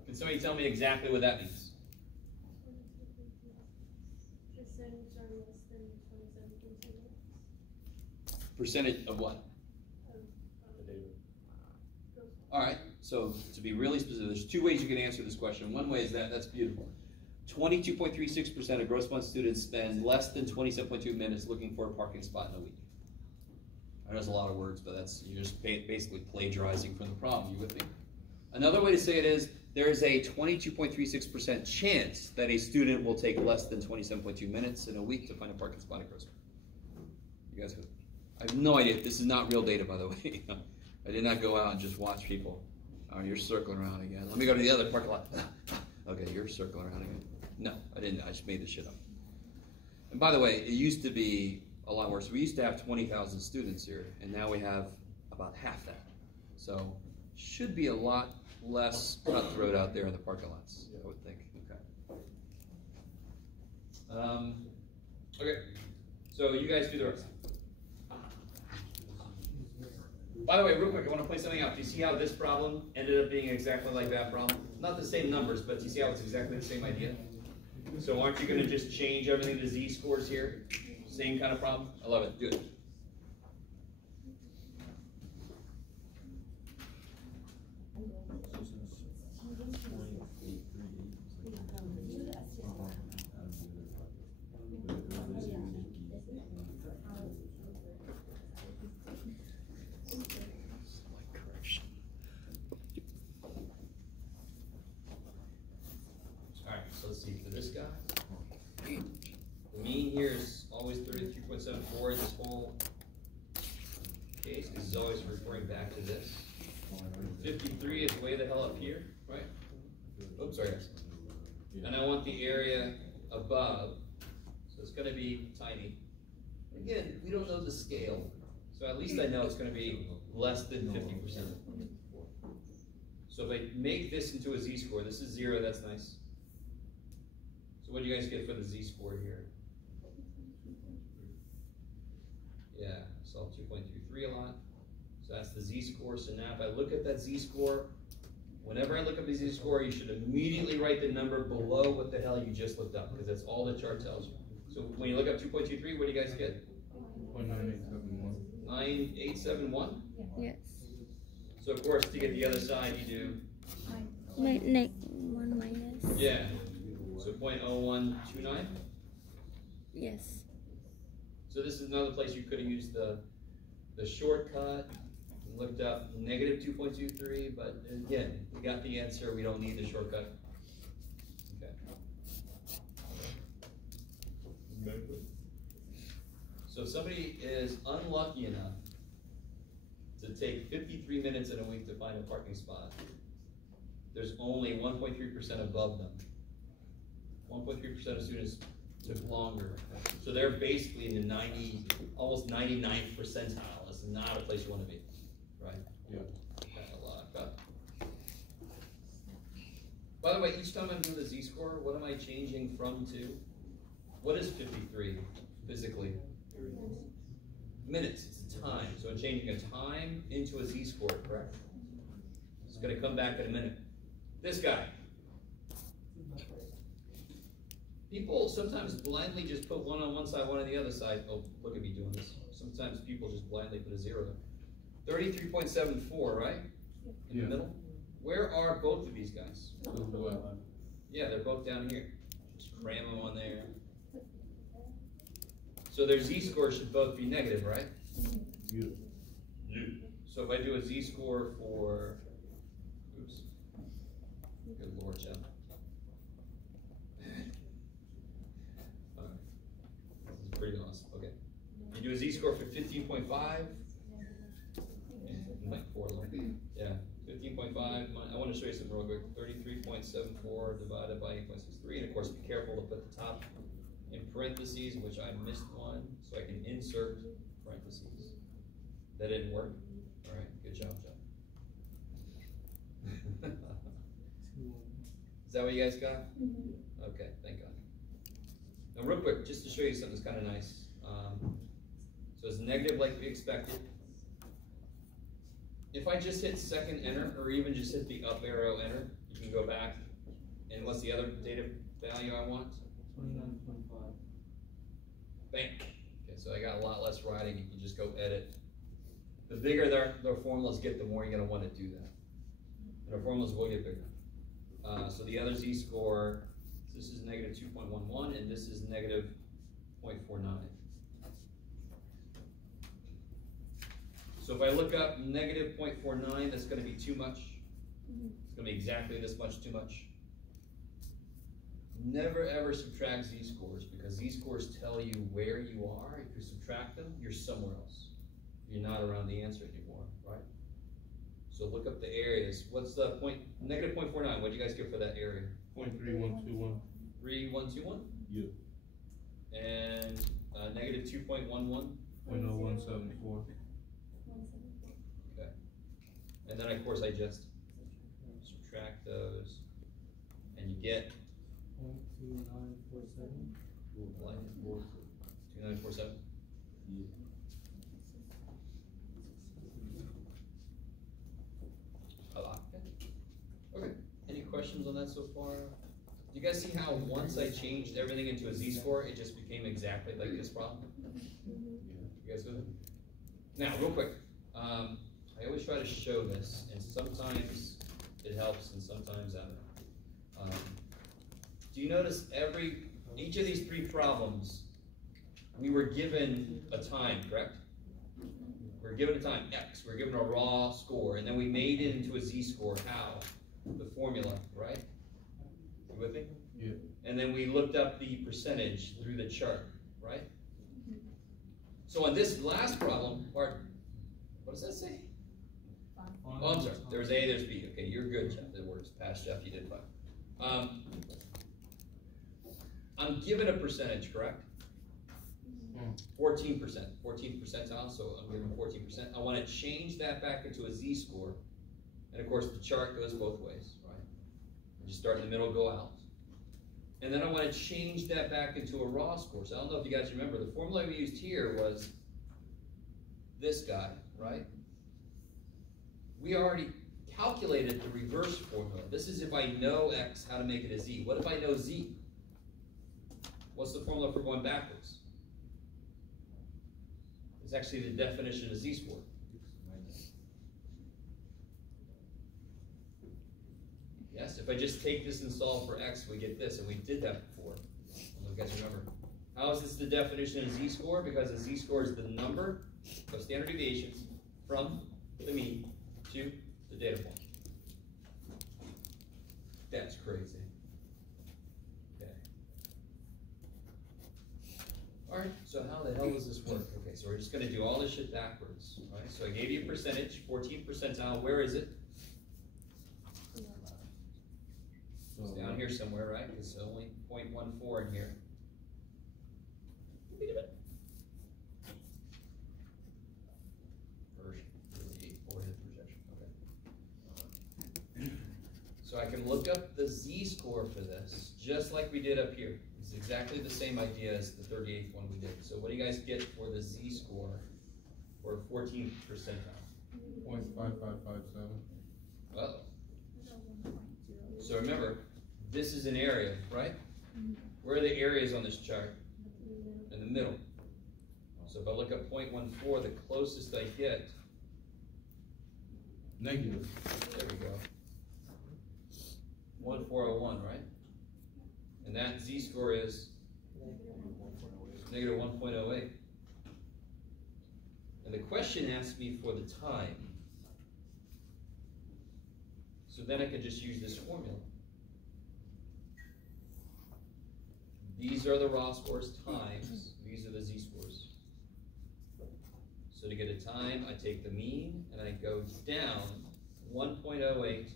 Can somebody tell me exactly what that means? Percentage of what? The data. All right, so to be really specific, there's two ways you can answer this question. One way is that's beautiful. 22.36% of gross month students spend less than 27.2 minutes looking for a parking spot in a week. I know it's a lot of words, but you're just basically plagiarizing from the problem. You with me? Another way to say it is, there is a 22.36% chance that a student will take less than 27.2 minutes in a week to find a parking spot at Grossman. You guys, I have no idea. This is not real data, by the way. I did not go out and just watch people. Oh, you're circling around again. Let me go to the other parking lot. Okay, you're circling around again. No, I didn't. I just made this shit up. And by the way, it used to be a lot worse. We used to have 20,000 students here, and now we have about half that. So should be a lot less cutthroat out there in the parking lots, I would think. Okay. Okay. So you guys do the rest. By the way, real quick, I want to point something out. Do you see how this problem ended up being exactly like that problem? Not the same numbers, but do you see how it's exactly the same idea? So aren't you going to just change everything to z-scores here? Same kind of problem? I love it. Do it. Here is always 33.74 in this whole case, because it's always referring back to this. 53 is way the hell up here, right? Oops, sorry guys. And I want the area above, so it's going to be tiny. Again, we don't know the scale, so at least I know it's going to be less than 50%. So if I make this into a z-score, this is 0, that's nice. So what do you guys get for the z-score here? Yeah, I saw 2.23 a lot. So that's the z-score. So now if I look at that z-score, whenever I look up the z-score, you should immediately write the number below what the hell you just looked up, because that's all the chart tells you. So when you look up 2.23, what do you guys get? 0.9871. 9871? Yes. So of course, to get the other side, you do? One minus. Yeah. So 0.0129? Yes. So this is another place you could have used the shortcut, looked up negative 2.23, but again, we got the answer, we don't need the shortcut. Okay. So if somebody is unlucky enough to take 53 minutes in a week to find a parking spot, there's only 1.3% above them. 1.3% of students took longer. So they're basically in the almost 99th percentile. It's not a place you want to be, right? Yeah. Kind of locked up. By the way, each time I'm doing the z-score, what am I changing from to? What is 53 physically? Minutes, it's a time. So I'm changing a time into a z-score, correct? It's going to come back in a minute. This guy. People sometimes blindly just put one on one side, one on the other side. Oh, look at me doing this. Sometimes people just blindly put a 0 there. 33.74, right? In the middle. Where are both of these guys? Yeah, they're both down here. Just cram them on there. So their z-scores should both be negative, right? So if I do a z-score for, oops, good Lord, Jeff. Pretty awesome. Okay. You do a z-score for 15.5. Like 4. Yeah. 15.5. I want to show you something real quick. 33.74 divided by 8.63. And of course, be careful to put the top in parentheses, which I missed one, so I can insert parentheses. That didn't work. All right. Good job, Jeff. Is that what you guys got? Okay. Thank God. Now real quick, just to show you something that's kind of nice. So it's negative like we expected. If I just hit second enter, or even just hit the up arrow enter, you can go back. And what's the other data value I want? 29.5. Bam. Okay, so So I got a lot less writing, you can just go edit. The bigger their formulas get, the more you're gonna wanna do that. And our formulas will get bigger. So the other z-score, this is negative 2.11 and this is negative 0.49. So if I look up negative 0.49, that's gonna be too much. It's gonna be exactly this much too much. Never ever subtract z-scores because z-scores tell you where you are. If you subtract them, you're somewhere else. You're not around the answer anymore, right? So look up the areas. What's the negative 0.49? What do you guys get for that area? 0.3121. 3121? Yeah. And negative 2.11? 0.0174. Okay. And then of course I just subtract those and you get 0.2947. 2947? A lot. Okay. Any questions on that so far? Do you guys see how once I changed everything into a z-score, it just became exactly like this problem? You guys with it? Now, real quick, I always try to show this, and sometimes it helps, and sometimes I don't know. Do you notice each of these three problems, we were given a time, correct? We're given a time, X, we're given a raw score, and then we made it into a z-score, how? The formula, right? You with me? Yeah. And then we looked up the percentage through the chart, right? So on this last problem, what does that say? Oh, I'm sorry, there's A, there's B. Okay, you're good, Jeff, it works. Past Jeff, you did fine. I'm given a percentage, correct? 14%, 14th percentile, so I'm given 14%. I want to change that back into a z-score. And of course, the chart goes both ways, right? You start in the middle, go out. And then I want to change that back into a raw score. So I don't know if you guys remember, the formula we used here was this guy, right? We already calculated the reverse formula. This is if I know X, how to make it a Z. What if I know Z? What's the formula for going backwards? It's actually the definition of Z-score. Yes, if I just take this and solve for X, we get this, and we did that before. I don't know if you guys remember. How is this the definition of Z-score? Because a Z-score is the number of standard deviations from the mean to the data point. That's crazy. Okay. All right, so how the hell does this work? Okay, so we're just gonna do all this shit backwards, all right? So I gave you a percentage, 14th percentile, where is it? It's down here somewhere, right? It's only 0.14 in here. So I can look up the z-score for this, just like we did up here. It's exactly the same idea as the 38th one we did. So what do you guys get for the z-score for 14th percentile? 0.5557. Uh-oh. So remember, this is an area, right? Where are the areas on this chart? In the middle. So if I look up 0.14, the closest I get, Negative. there we go. 1401, right? And that z-score is negative 1.08. And the question asked me for the time. So then I could just use this formula. These are the raw scores times, these are the z-scores. So to get a time, I take the mean and I go down 1.08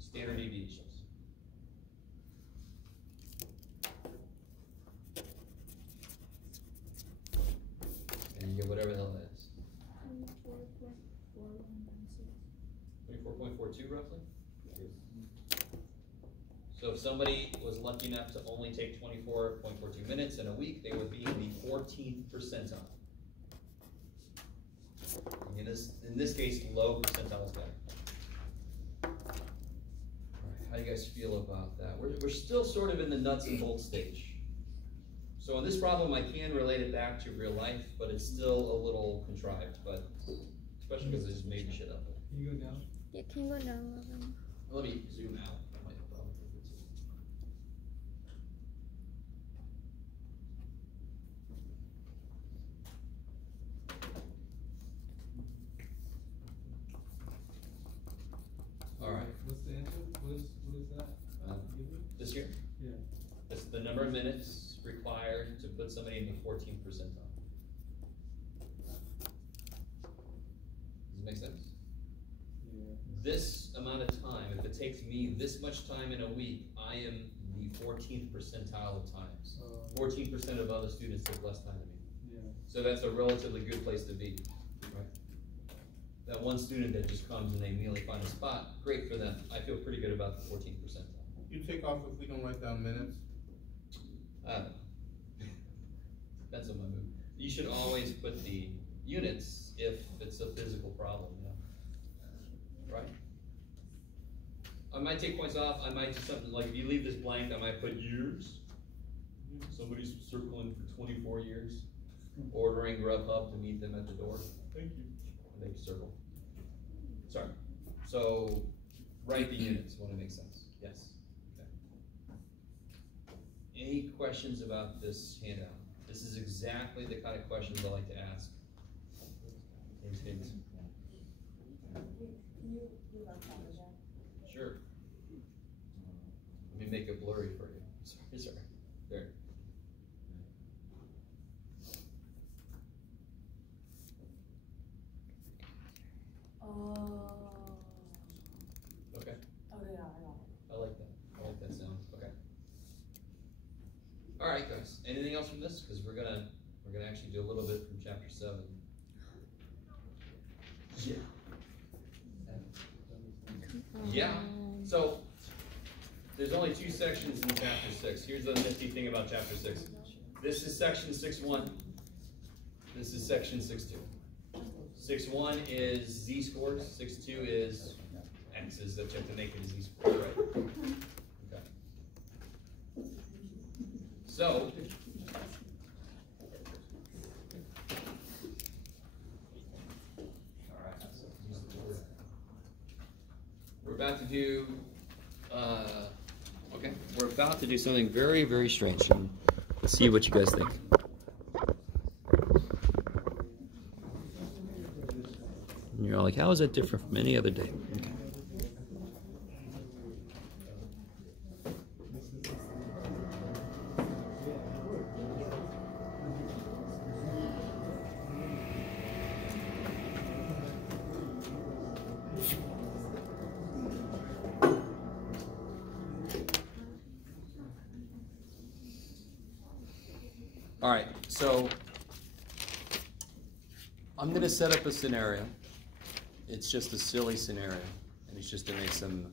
standard deviations. And you get whatever the hell that is. 24.42 roughly? So if somebody was lucky enough to only take 24.42 minutes in a week, they would be in the 14th percentile. In this case, low percentile is better. All right, how do you guys feel about that? We're still sort of in the nuts and bolts stage. So on this problem, I can relate it back to real life, but it's still a little contrived, but especially because I just made shit up. Can you go down? Yeah, can you go down a little bit? Let me zoom out. I might have a problem with it. All right. What's the answer? What is that? This here? Yeah. That's the number of minutes required to put somebody in the 14th percentile. Does it make sense? Yeah. This amount of time, if it takes me this much time in a week, I am the 14th percentile of times. 14% of other students take less time than me. Yeah. So that's a relatively good place to be, right? That one student that just comes and they immediately find a spot, great for them. I feel pretty good about the 14th percentile. You take off if we don't write down minutes? I don't know. Depends on my mood. You should always put the units if it's a physical problem, right? I might take points off. I might do something like, if you leave this blank, I might put years. Somebody's circling for 24 years, ordering Grubhub to meet them at the door. Thank you. And they circle. Sorry. So write the units when it makes sense. Yes. Okay. Any questions about this handout? This is exactly the kind of questions I like to ask. Hint, hint. Sure. Let me make it blurry for you. Sorry. There. Okay. Oh yeah, I like that. I like that sound. Okay. All right, guys. Anything else from this? Because we're gonna actually do a little bit from chapter 7. Yeah. Yeah. So there's only 2 sections in chapter 6. Here's the nifty thing about chapter 6. This is section 6.1. This is section 6.2. 6.1 is z-scores. 6.2 is x's that you have to make it a z-score, right? Okay. So we're about to do we're about to do something very, very strange. Let's see what you guys think. And you're all like, how is that different from any other day? Okay. All right, so I'm going to set up a scenario. It's just a silly scenario, and it's just to make some,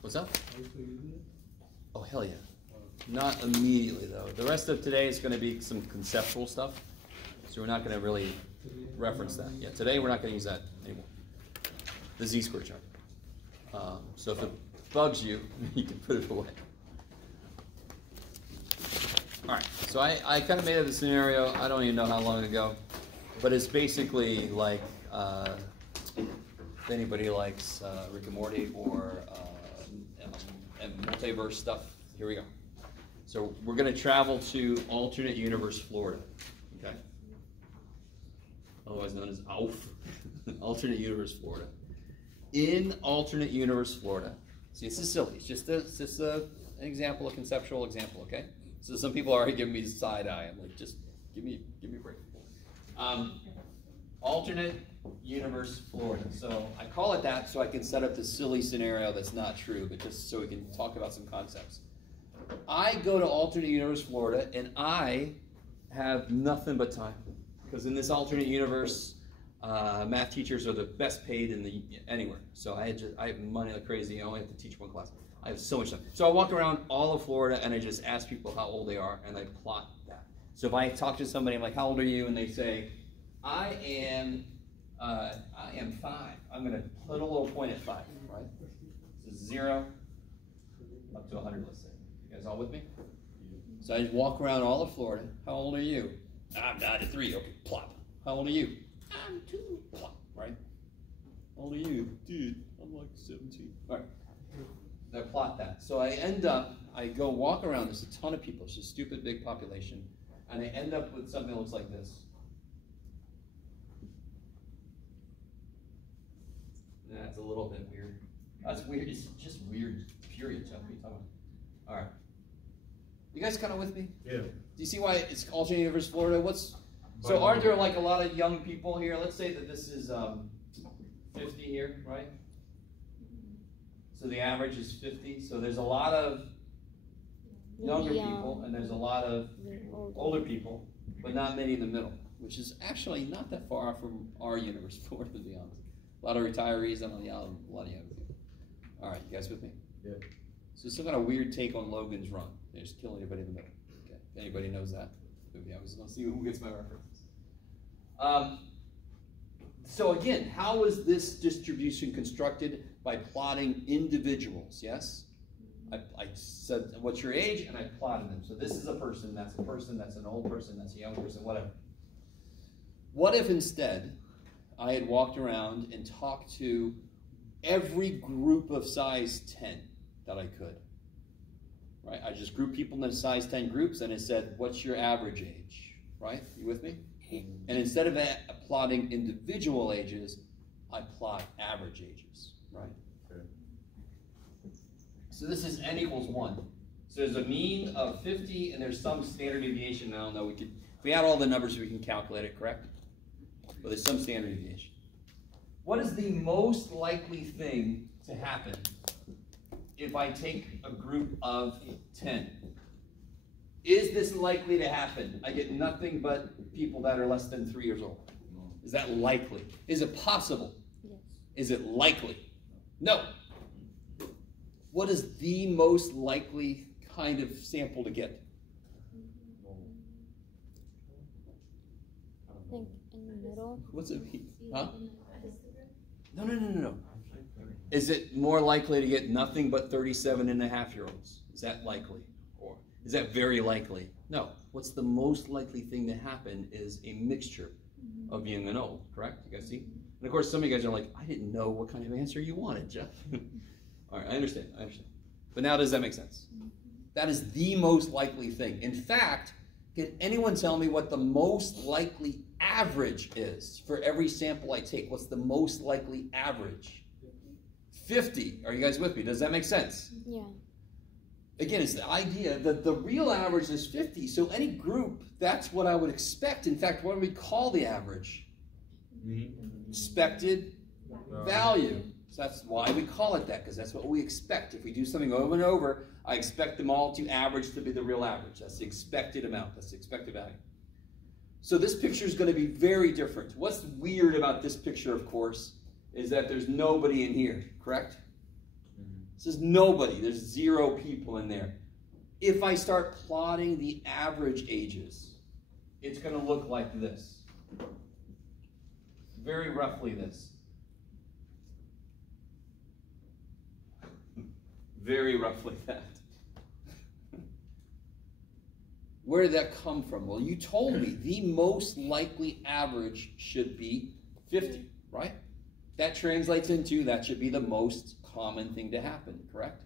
what's up? Oh, hell yeah. Not immediately, though. The rest of today is going to be some conceptual stuff, so we're not going to really reference that. Yeah, today we're not going to use that anymore. The z-square chart. So if it bugs you, you can put it away. All right, so I kind of made up a scenario, I don't even know how long ago, but it's basically like, if anybody likes Rick and Morty or multiverse stuff, here we go. So we're going to travel to alternate universe Florida, okay? Otherwise known as AUF, alternate universe Florida. In alternate universe Florida, see, this is silly, it's just an example, a conceptual example, okay? So some people are already giving me the side eye. I'm like, just give me a break. Alternate universe Florida. So I call it that so I can set up this silly scenario that's not true, but just so we can talk about some concepts. I go to alternate universe Florida, and I have nothing but time. Because in this alternate universe, math teachers are the best paid anywhere. So I have money like crazy. I only have to teach 1 class. I have so much time. So I walk around all of Florida and I just ask people how old they are and I plot that. So if I talk to somebody, I'm like, how old are you? And they say, I am 5. I'm going to put a little point at 5, right? So 0 up to 100, let's say. You guys all with me? So I just walk around all of Florida. How old are you? I'm 93. Okay, plop. How old are you? I'm 2. Plop. Right? How old are you? Dude, I'm like 17. All right. I plot that. So I end up, I go walk around. There's a ton of people. It's a stupid big population. And I end up with something that looks like this. That's a little bit weird. That's weird. It's just weird. Period, Jeff. What are you talking about? All right. You guys kind of with me? Yeah. Do you see why it's Alternate Universe Florida? So aren't there like a lot of young people here? Let's say that this is 50 here, right? So the average is 50. So there's a lot of younger people and there's a lot of older people, but not many in the middle, which is actually not that far from our universe, Florida, to be honest. A lot of retirees and a lot of young people. All right, you guys with me? Yeah. So some kind of weird take on Logan's Run. They just kill anybody in the middle. Okay. Anybody knows that movie? I was going to see who gets my reference. So again, how is this distribution constructed? By plotting individuals, yes? I said, what's your age? And I plotted them. So this is a person, that's an old person, that's a young person, whatever. What if instead I had walked around and talked to every group of size 10 that I could? Right? I just grouped people into size 10 groups and I said, what's your average age? Right? You with me? And instead of plotting individual ages, I plot average ages. Right? Okay. So this is n equals 1. So there's a mean of 50 and there's some standard deviation. I don't know, if we add all the numbers we can calculate it, correct? But there's some standard deviation. What is the most likely thing to happen if I take a group of 10? Is this likely to happen? I get nothing but people that are less than 3 years old. Is that likely? Is it possible? Yes. Is it likely? No. What is the most likely kind of sample to get? I think in the middle. What's it mean? Huh? No. Is it more likely to get nothing but 37.5-year-olds? Is that likely? Or is that very likely? No. What's the most likely thing to happen is a mixture of young and old, correct? You guys see? And of course, some of you guys are like, I didn't know what kind of answer you wanted, Jeff. All right, I understand. But now does that make sense? That is the most likely thing. In fact, can anyone tell me what the most likely average is for every sample I take? What's the most likely average? 50. Are you guys with me? Does that make sense? Yeah. Again, it's the idea that the real average is 50. So any group, that's what I would expect. In fact, what do we call the average? Expected value. So that's why we call it that, because that's what we expect. If we do something over and over, I expect them all to average to be the real average. That's the expected amount. That's the expected value. So this picture is going to be very different. What's weird about this picture, of course, is that there's nobody in here, correct? This is nobody. There's 0 people in there. If I start plotting the average ages, it's going to look like this. Very roughly this. Very roughly that. Where did that come from? Well, you told me the most likely average should be 50, right? That translates into that should be the most common thing to happen, correct?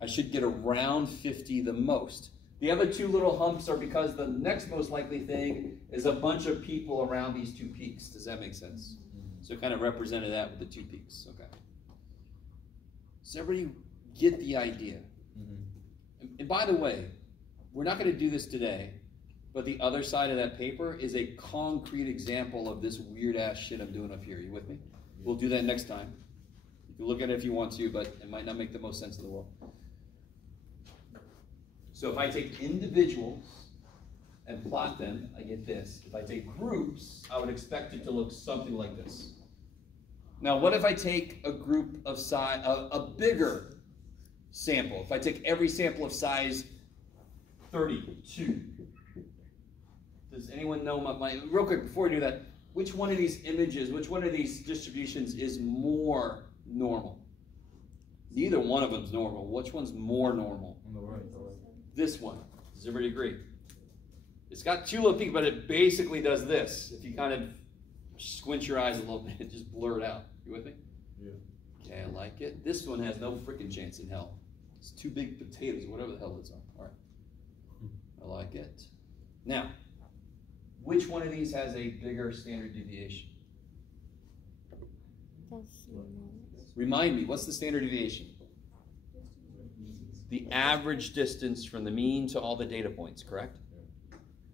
I should get around 50 the most. The other 2 little humps are because the next most likely thing is a bunch of people around these 2 peaks. Does that make sense? So kind of represented that with the 2 peaks. Okay. Does everybody get the idea? And by the way, we're not going to do this today, but the other side of that paper is a concrete example of this weird-ass shit I'm doing up here. You with me? We'll do that next time. You can look at it if you want to, but it might not make the most sense in the world. So if I take individuals and plot them, I get this. If I take groups, I would expect it to look something like this. Now, what if I take a group of size, a bigger sample? If I take every sample of size 32. Does anyone know real quick, before we do that, which one of these images, which one of these distributions is more normal? Neither one of them is normal. Which one's more normal? On the right. this one. Does everybody agree? It's got two little peaks, but it basically does this. If you kind of squint your eyes a little bit, just blur it out. You with me? Yeah. Okay, I like it. This one has no freaking chance in hell. It's two big potatoes, whatever the hell those are. All right. I like it. Now, which one of these has a bigger standard deviation? That's Remind me, what's the standard deviation? The average distance from the mean to all the data points, correct?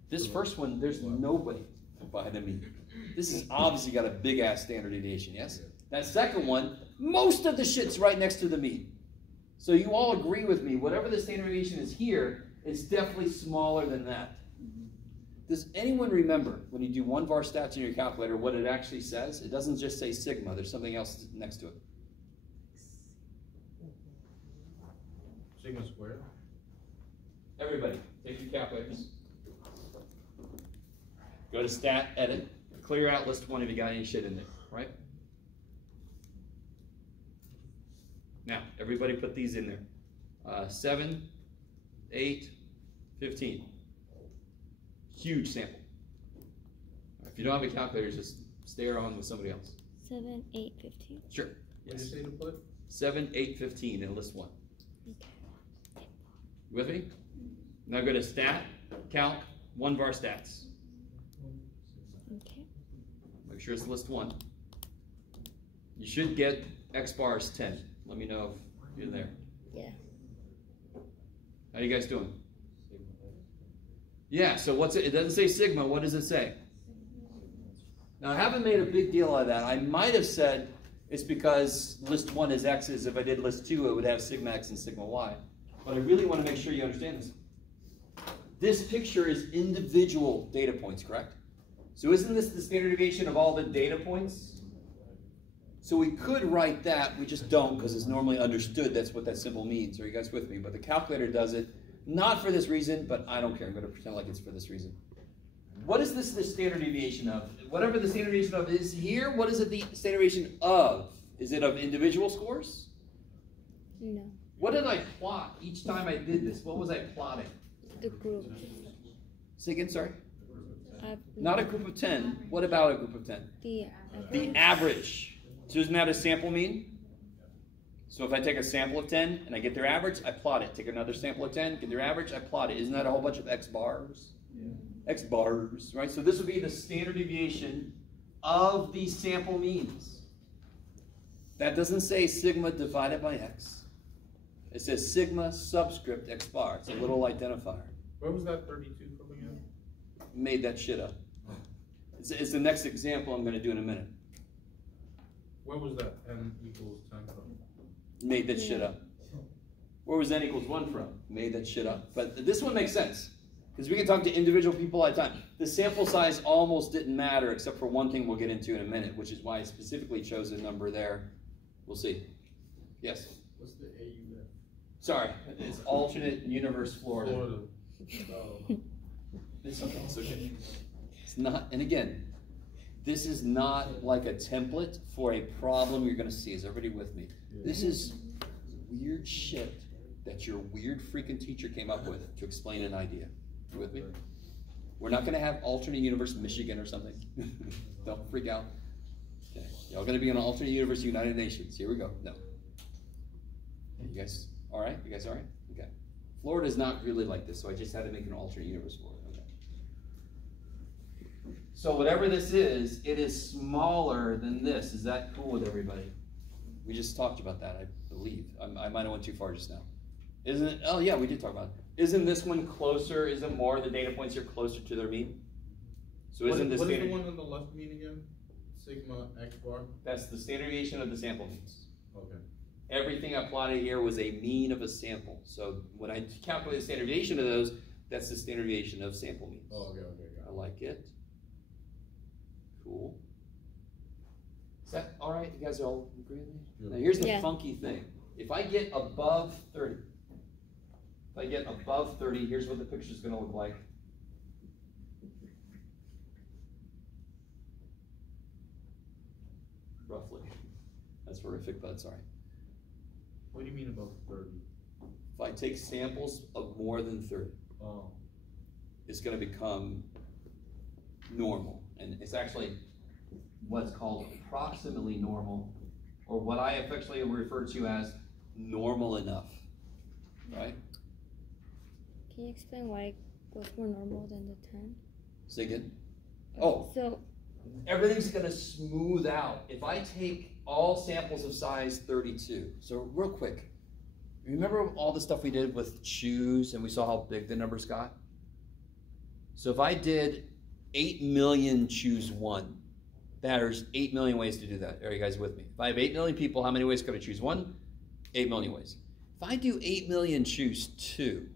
This first one, there's nobody by the mean. This has obviously got a big ass standard deviation, yes? That second one, most of the shit's right next to the mean. So you all agree with me, whatever the standard deviation is here, it's definitely smaller than that. Does anyone remember when you do 1var stats in your calculator what it actually says? It doesn't just say sigma, there's something else next to it. Sigma squared. Everybody, take your calculators. Go to stat, edit, clear out list one if you got any shit in there, right? Now, everybody put these in there. 7, 8, 15. Huge sample. If you don't have a calculator, just stay on with somebody else. 7, 8, 15. Sure. What did you say to put? 7, 8, 15 in list one. Okay. You with me? Now go to stat, calc, 1var stats. Okay. Make sure it's list one. You should get X bars 10. Let me know if you're there. Yeah. How you guys doing? Yeah, so what's it? It doesn't say sigma. What does it say? Now, I haven't made a big deal out of that. I might have said it's because list one is x's. If I did list two, it would have sigma x and sigma y. But I really want to make sure you understand this. This picture is individual data points, correct? So isn't this the standard deviation of all the data points? So we could write that, we just don't because it's normally understood that's what that symbol means. Are you guys with me? But the calculator does it, not for this reason, but I don't care. I'm going to pretend like it's for this reason. What is this the standard deviation of? Whatever the standard deviation of is here, what is it the standard deviation of? Is it of individual scores? No. What did I plot each time I did this? What was I plotting? The group. Say again, sorry? I've Not a group of 10. What about a group of 10? The The average. So isn't that a sample mean? So if I take a sample of 10 and I get their average, I plot it. Take another sample of 10, get their average, I plot it. Isn't that a whole bunch of X bars? Yeah. X bars, right? So this would be the standard deviation of these sample means. That doesn't say sigma divided by X. It says sigma subscript X bar. It's a little identifier. Where was that 32 from again? Made that shit up. It's the next example I'm going to do in a minute. Where was that n equals 10 from? Made that shit up. Where was n equals 1 from? Made that shit up. But this one makes sense. Because we can talk to individual people all the time. The sample size almost didn't matter except for one thing we'll get into in a minute, which is why I specifically chose a number there. We'll see. Yes? What's the AU there? Sorry. It's alternate universe Florida. Florida. It's okay. It's okay. It's not, and again, this is not like a template for a problem you're going to see. Is everybody with me? This is weird shit that your weird freaking teacher came up with to explain an idea. You with me? We're not going to have alternate universe Michigan or something. Don't freak out. Okay. Y'all going to be in an alternate universe United Nations. Here we go. No. You guys all right? You guys all right? Okay. Florida's not really like this, so I just had to make an alternate universe for it. So whatever this is, it is smaller than this. Is that cool with everybody? We just talked about that, I believe. I might have went too far just now. Isn't it? Oh yeah, we did talk about it. Isn't this one closer? Isn't more of the data points here closer to their mean? So isn't this what is the one on the left mean again? Sigma X bar? That's the standard deviation of the sample means. Okay. Everything I plotted here was a mean of a sample. So when I calculate the standard deviation of those, that's the standard deviation of sample means. Oh, okay, got it. I like it. Cool. Is that all right? You guys all agree with me? Yeah. Now here's the Yeah. funky thing. If I get above 30, here's what the picture is going to look like. Roughly. That's horrific, but it's all right. What do you mean above 30? If I take samples of more than 30, it's going to become normal. And it's actually what's called approximately normal, or what I affectionately refer to as normal enough, right? Can you explain why it goes more normal than the 10? Say again? Oh, So, everything's going to smooth out. If I take all samples of size 32, so real quick, remember all the stuff we did with choose and we saw how big the numbers got? So if I did 8 million choose 1, there's 8 million ways to do that. Are you guys with me? If I have 8 million people, how many ways could I choose 1? 8 million ways. If I do 8 million choose 2,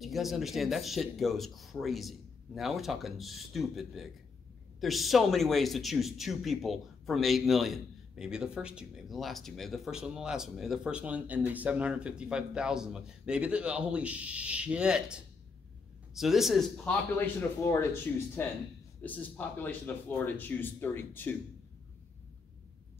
do you guys understand? That shit goes crazy. Now we're talking stupid big. There's so many ways to choose 2 people from 8 million. Maybe the first 2, maybe the last 2, maybe the first one and the last one, maybe the first one and the 755,000 one, maybe the, holy shit. So this is population of Florida choose 10. This is population of Florida choose 32.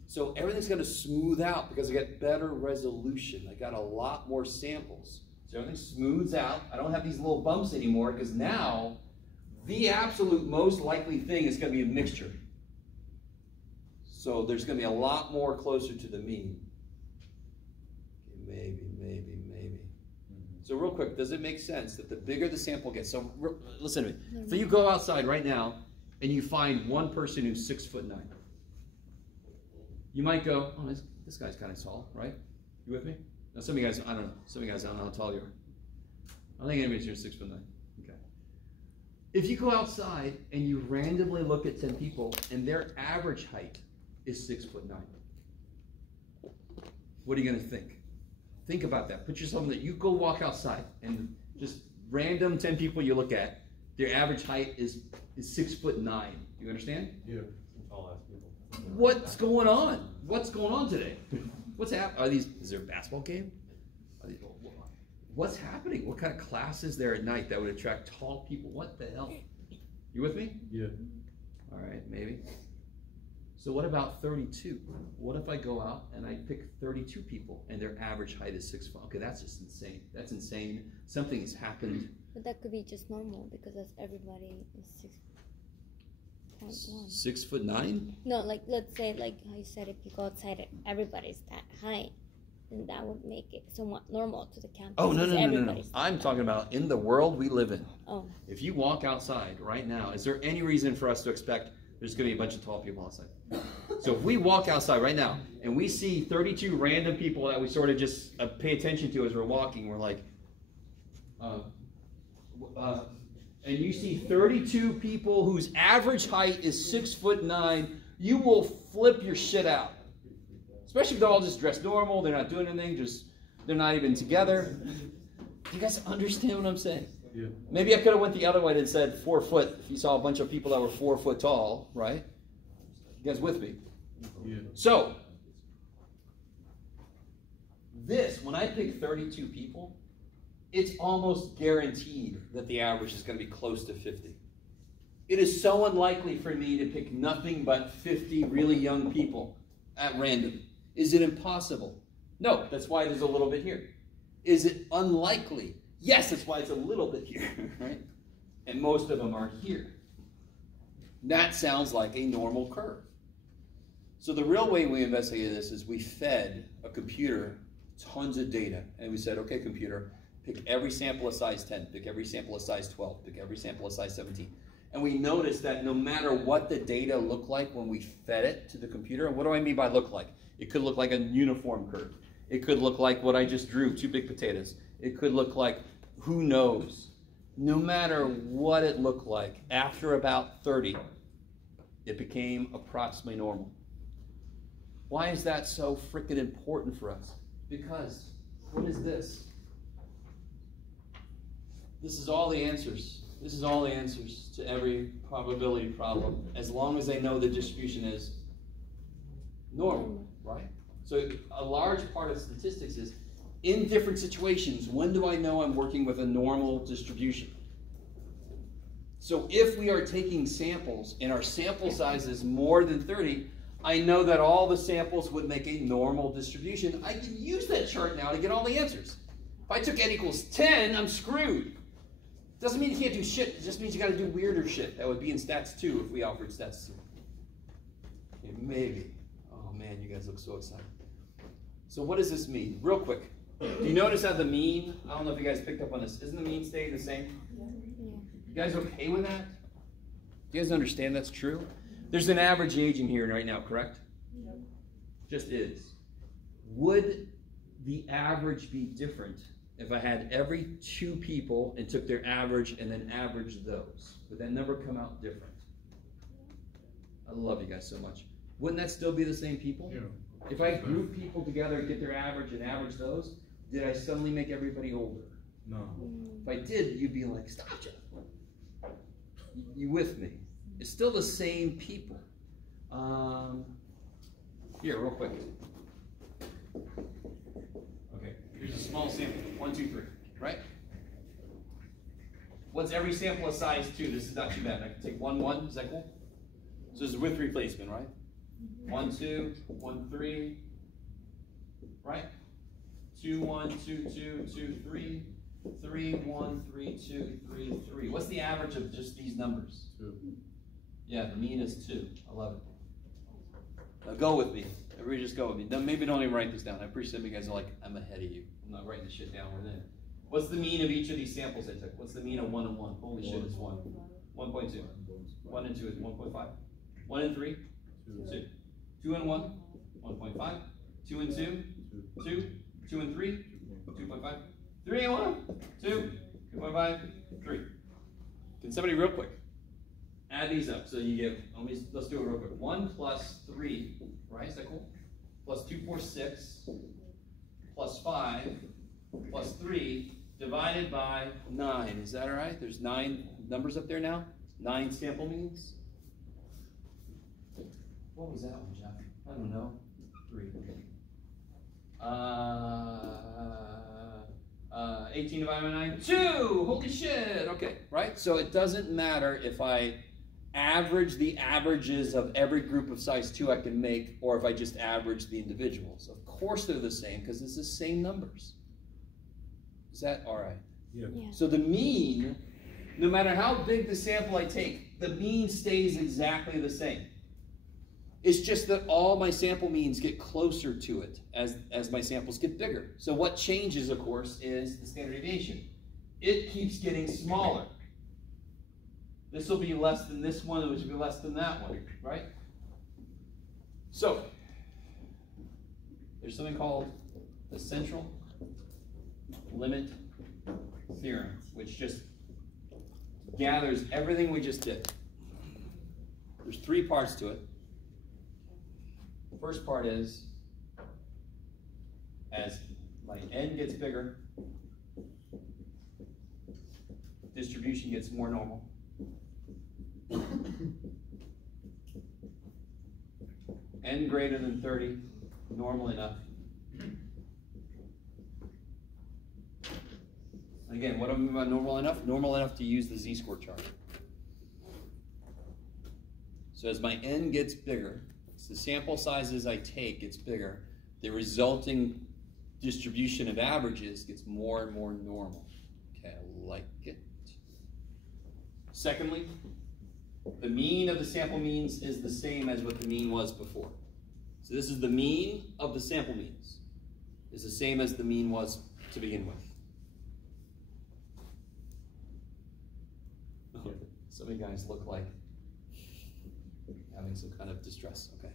So everything's going to smooth out because I get better resolution. I got a lot more samples. So everything smooths out. I don't have these little bumps anymore because now the absolute most likely thing is going to be a mixture. So there's going to be a lot more closer to the mean. Maybe. So real quick, does it make sense that the bigger the sample gets? So listen to me. So you go outside right now and you find one person who's 6'9". You might go, oh, this guy's kind of tall, right? You with me? Now some of you guys, I don't know. Some of you guys, I don't know how tall you are. I don't think anybody's here 6'9". Okay. If you go outside and you randomly look at 10 people and their average height is 6'9", what are you going to think? Think about that. Put yourself in that. You go walk outside and just random 10 people you look at, their average height is 6'9". You understand? Yeah. I'll ask people. What's going on? What's going on today? What's happening? Is there a basketball game? What's happening? What kind of class is there at night that would attract tall people? What the hell? You with me? Yeah. All right, maybe. So what about 32? What if I go out and I pick 32 people and their average height is 6'5"? Okay, that's just insane. That's insane. Something has happened. but that could be just normal because that's everybody is 6.1. 6'9"? No, like let's say, like how you said, if you go outside and everybody's that height, then that would make it somewhat normal to the campus. Oh, no. because everybody's that I'm height. talking about in the world we live in. Oh, If you walk outside right now, is there any reason for us to expect there's going to be a bunch of tall people outside? So if we walk outside right now and we see 32 random people that we sort of just pay attention to as we're walking, we're like, and you see 32 people whose average height is 6'9", you will flip your shit out. Especially if they're all just dressed normal, they're not doing anything, they're not even together. Do you guys understand what I'm saying? Yeah. Maybe I could have went the other way and said 4 foot. If you saw a bunch of people that were 4 foot tall, right? You guys with me? Yeah. So, when I pick 32 people, it's almost guaranteed that the average is going to be close to 50. It is so unlikely for me to pick nothing but 50 really young people at random. Is it impossible? No, that's why there's a little bit here. Is it unlikely? Yes, that's why it's a little bit here, right? And most of them are here. That sounds like a normal curve. So the real way we investigated this is we fed a computer tons of data. And we said, okay, computer, pick every sample of size 10, pick every sample of size 12, pick every sample of size 17. And we noticed that no matter what the data looked like when we fed it to the computer, and what do I mean by look like? It could look like a uniform curve. It could look like what I just drew, 2 big potatoes. It could look like, who knows? No matter what it looked like, after about 30, it became approximately normal. Why is that so freaking important for us? Because, what is this? This is all the answers. This is all the answers to every probability problem, as long as they know the distribution is normal, right? So a large part of statistics is, in different situations, when do I know I'm working with a normal distribution? So if we are taking samples and our sample size is more than 30, I know that all the samples would make a normal distribution. I can use that chart now to get all the answers. If I took n equals 10, I'm screwed. Doesn't mean you can't do shit. It just means you got to do weirder shit. That would be in stats 2 if we offered stats 2. Okay, maybe. Oh man, you guys look so excited. So what does this mean? Real quick. Do you notice how the mean, I don't know if you guys picked up on this, isn't the mean staying the same? Yeah. You guys okay with that? Do you guys understand that's true? There's an average age in here right now, correct? Yep. Just is. Would the average be different if I had every 2 people and took their average and then averaged those? Would that number come out different? I love you guys so much. Wouldn't that still be the same people? Yeah. If I group people together, get their average and average those, did I suddenly make everybody older? No. If I did, you'd be like, stop, Jeff. You with me? It's still the same people. Here, real quick. Okay, here's a small sample. 1, 2, 3, right? What's every sample of size 2? This is not too bad. I can take 1, 1. Is that cool? So this is with replacement, right? 1, 2, 1, 3, right? 2, 1, 2, 2, 2, 3, 3, 1, 3, 2, 3, 3. What's the average of just these numbers? 2. Yeah, the mean is 2. I love it. Now go with me. Everybody just go with me. Now, maybe don't even write this down. I appreciate you guys are like, I'm ahead of you. I'm not writing this shit down. We're in. What's the mean of each of these samples I took? What's the mean of 1 and 1? Holy shit, it's 1. 1.2. 1 and 2 is 1.5. 1 and 3? 2. 2 and 1? 1.5. 2 and 2? 2. 2 and 3? 2.5. 3 and 1? 2. 2.5. 3. Can somebody real quick add these up? So you get, let's do it real quick. 1 plus 3, right? Is that cool? Plus 2, 4, 6. Plus 5. Plus 3 divided by 9. Is that all right? There's 9 numbers up there now? 9 sample means? What was that one, Jeff? I don't know. 3. 18 divided by 9, 2! Holy shit! Okay, right? So it doesn't matter if I average the averages of every group of size 2 I can make, or if I just average the individuals. Of course they're the same, because it's the same numbers. Is that all right? Yeah. So the mean, no matter how big the sample I take, the mean stays exactly the same. It's just that all my sample means get closer to it as my samples get bigger. So what changes, of course, is the standard deviation. It keeps getting smaller. This will be less than this one, which will be less than that one, right? So, there's something called the central limit theorem, which just gathers everything we just did. There's 3 parts to it. The first part is, as my n gets bigger, distribution gets more normal. N greater than 30, normal enough. Again, what do I mean by normal enough? Normal enough to use the z-score chart. So as my n gets bigger, as the sample sizes I take gets bigger, the resulting distribution of averages gets more and more normal. Okay, I like it. Secondly, the mean of the sample means is the same as what the mean was before. So this is the mean of the sample means. It's the same as the mean was to begin with. Some of you guys look like having some kind of distress. Okay.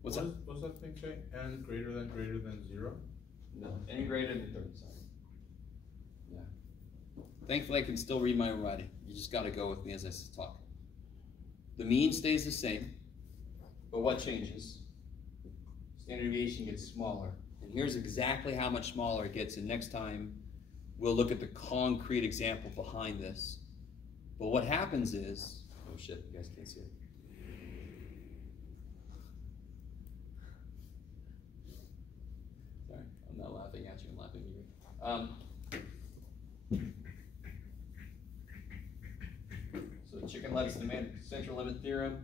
What's that? What's that thing say? N greater than 0? No, any greater than 30, sorry. Yeah. Thankfully, I can still read my own writing. You just got to go with me as I talk. The mean stays the same, but what changes? Standard deviation gets smaller. And here's exactly how much smaller it gets, and next time we'll look at the concrete example behind this. But what happens is, oh shit, you guys can't see it. Sorry, I'm not laughing at you, I'm laughing at you. So chicken lettuce demand central limit theorem.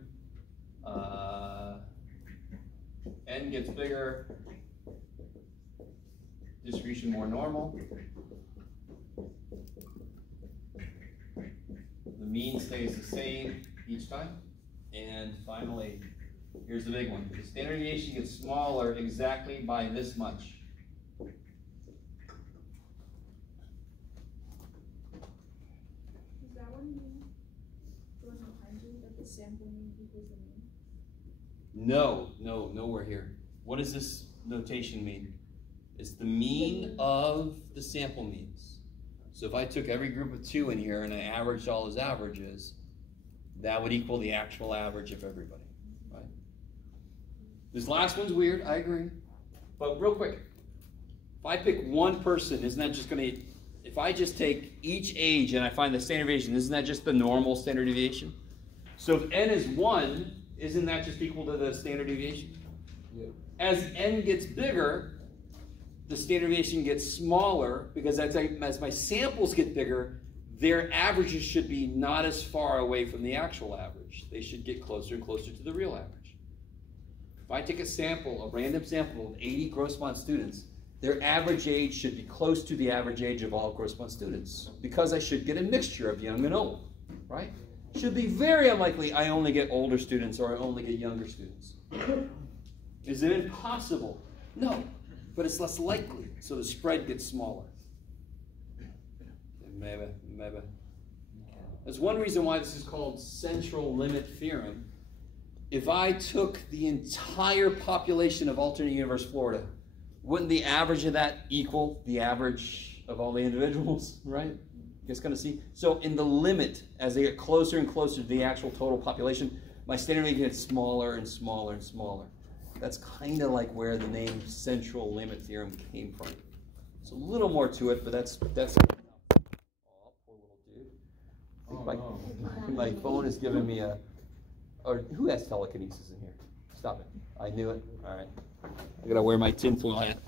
N gets bigger. distribution more normal. The mean stays the same each time. And finally, here's the big one. The standard deviation gets smaller exactly by this much. Is that one mean, the one behind you, that the sample mean equals the mean? No, nowhere here. What does this notation mean? It's the mean of the sample means. So if I took every group of 2 in here and I averaged all those averages, that would equal the actual average of everybody, right? This last one's weird, I agree. But real quick, if I pick one person, isn't that just gonna, if I just take each age and I find the standard deviation, isn't that just the normal standard deviation? So if n is 1, isn't that just equal to the standard deviation? Yeah. As n gets bigger, the standard deviation gets smaller because as my samples get bigger, their averages should be not as far away from the actual average. They should get closer and closer to the real average. If I take a sample, a random sample of 80 Grossmont students, their average age should be close to the average age of all Grossmont students because I should get a mixture of young and old, right? Should be very unlikely I only get older students or I only get younger students. Is it impossible? No, but it's less likely, so the spread gets smaller. Maybe. That's one reason why this is called central limit theorem. If I took the entire population of alternate universe Florida, wouldn't the average of that equal the average of all the individuals, right? You guys kind of see? So in the limit, as they get closer and closer to the actual total population, my standard deviation gets smaller and smaller and smaller. That's kind of like where the name central limit theorem came from. There's a little more to it, but that's my phone is giving me a, or who has telekinesis in here? Stop it. I knew it. All right. I gotta wear my tinfoil hat.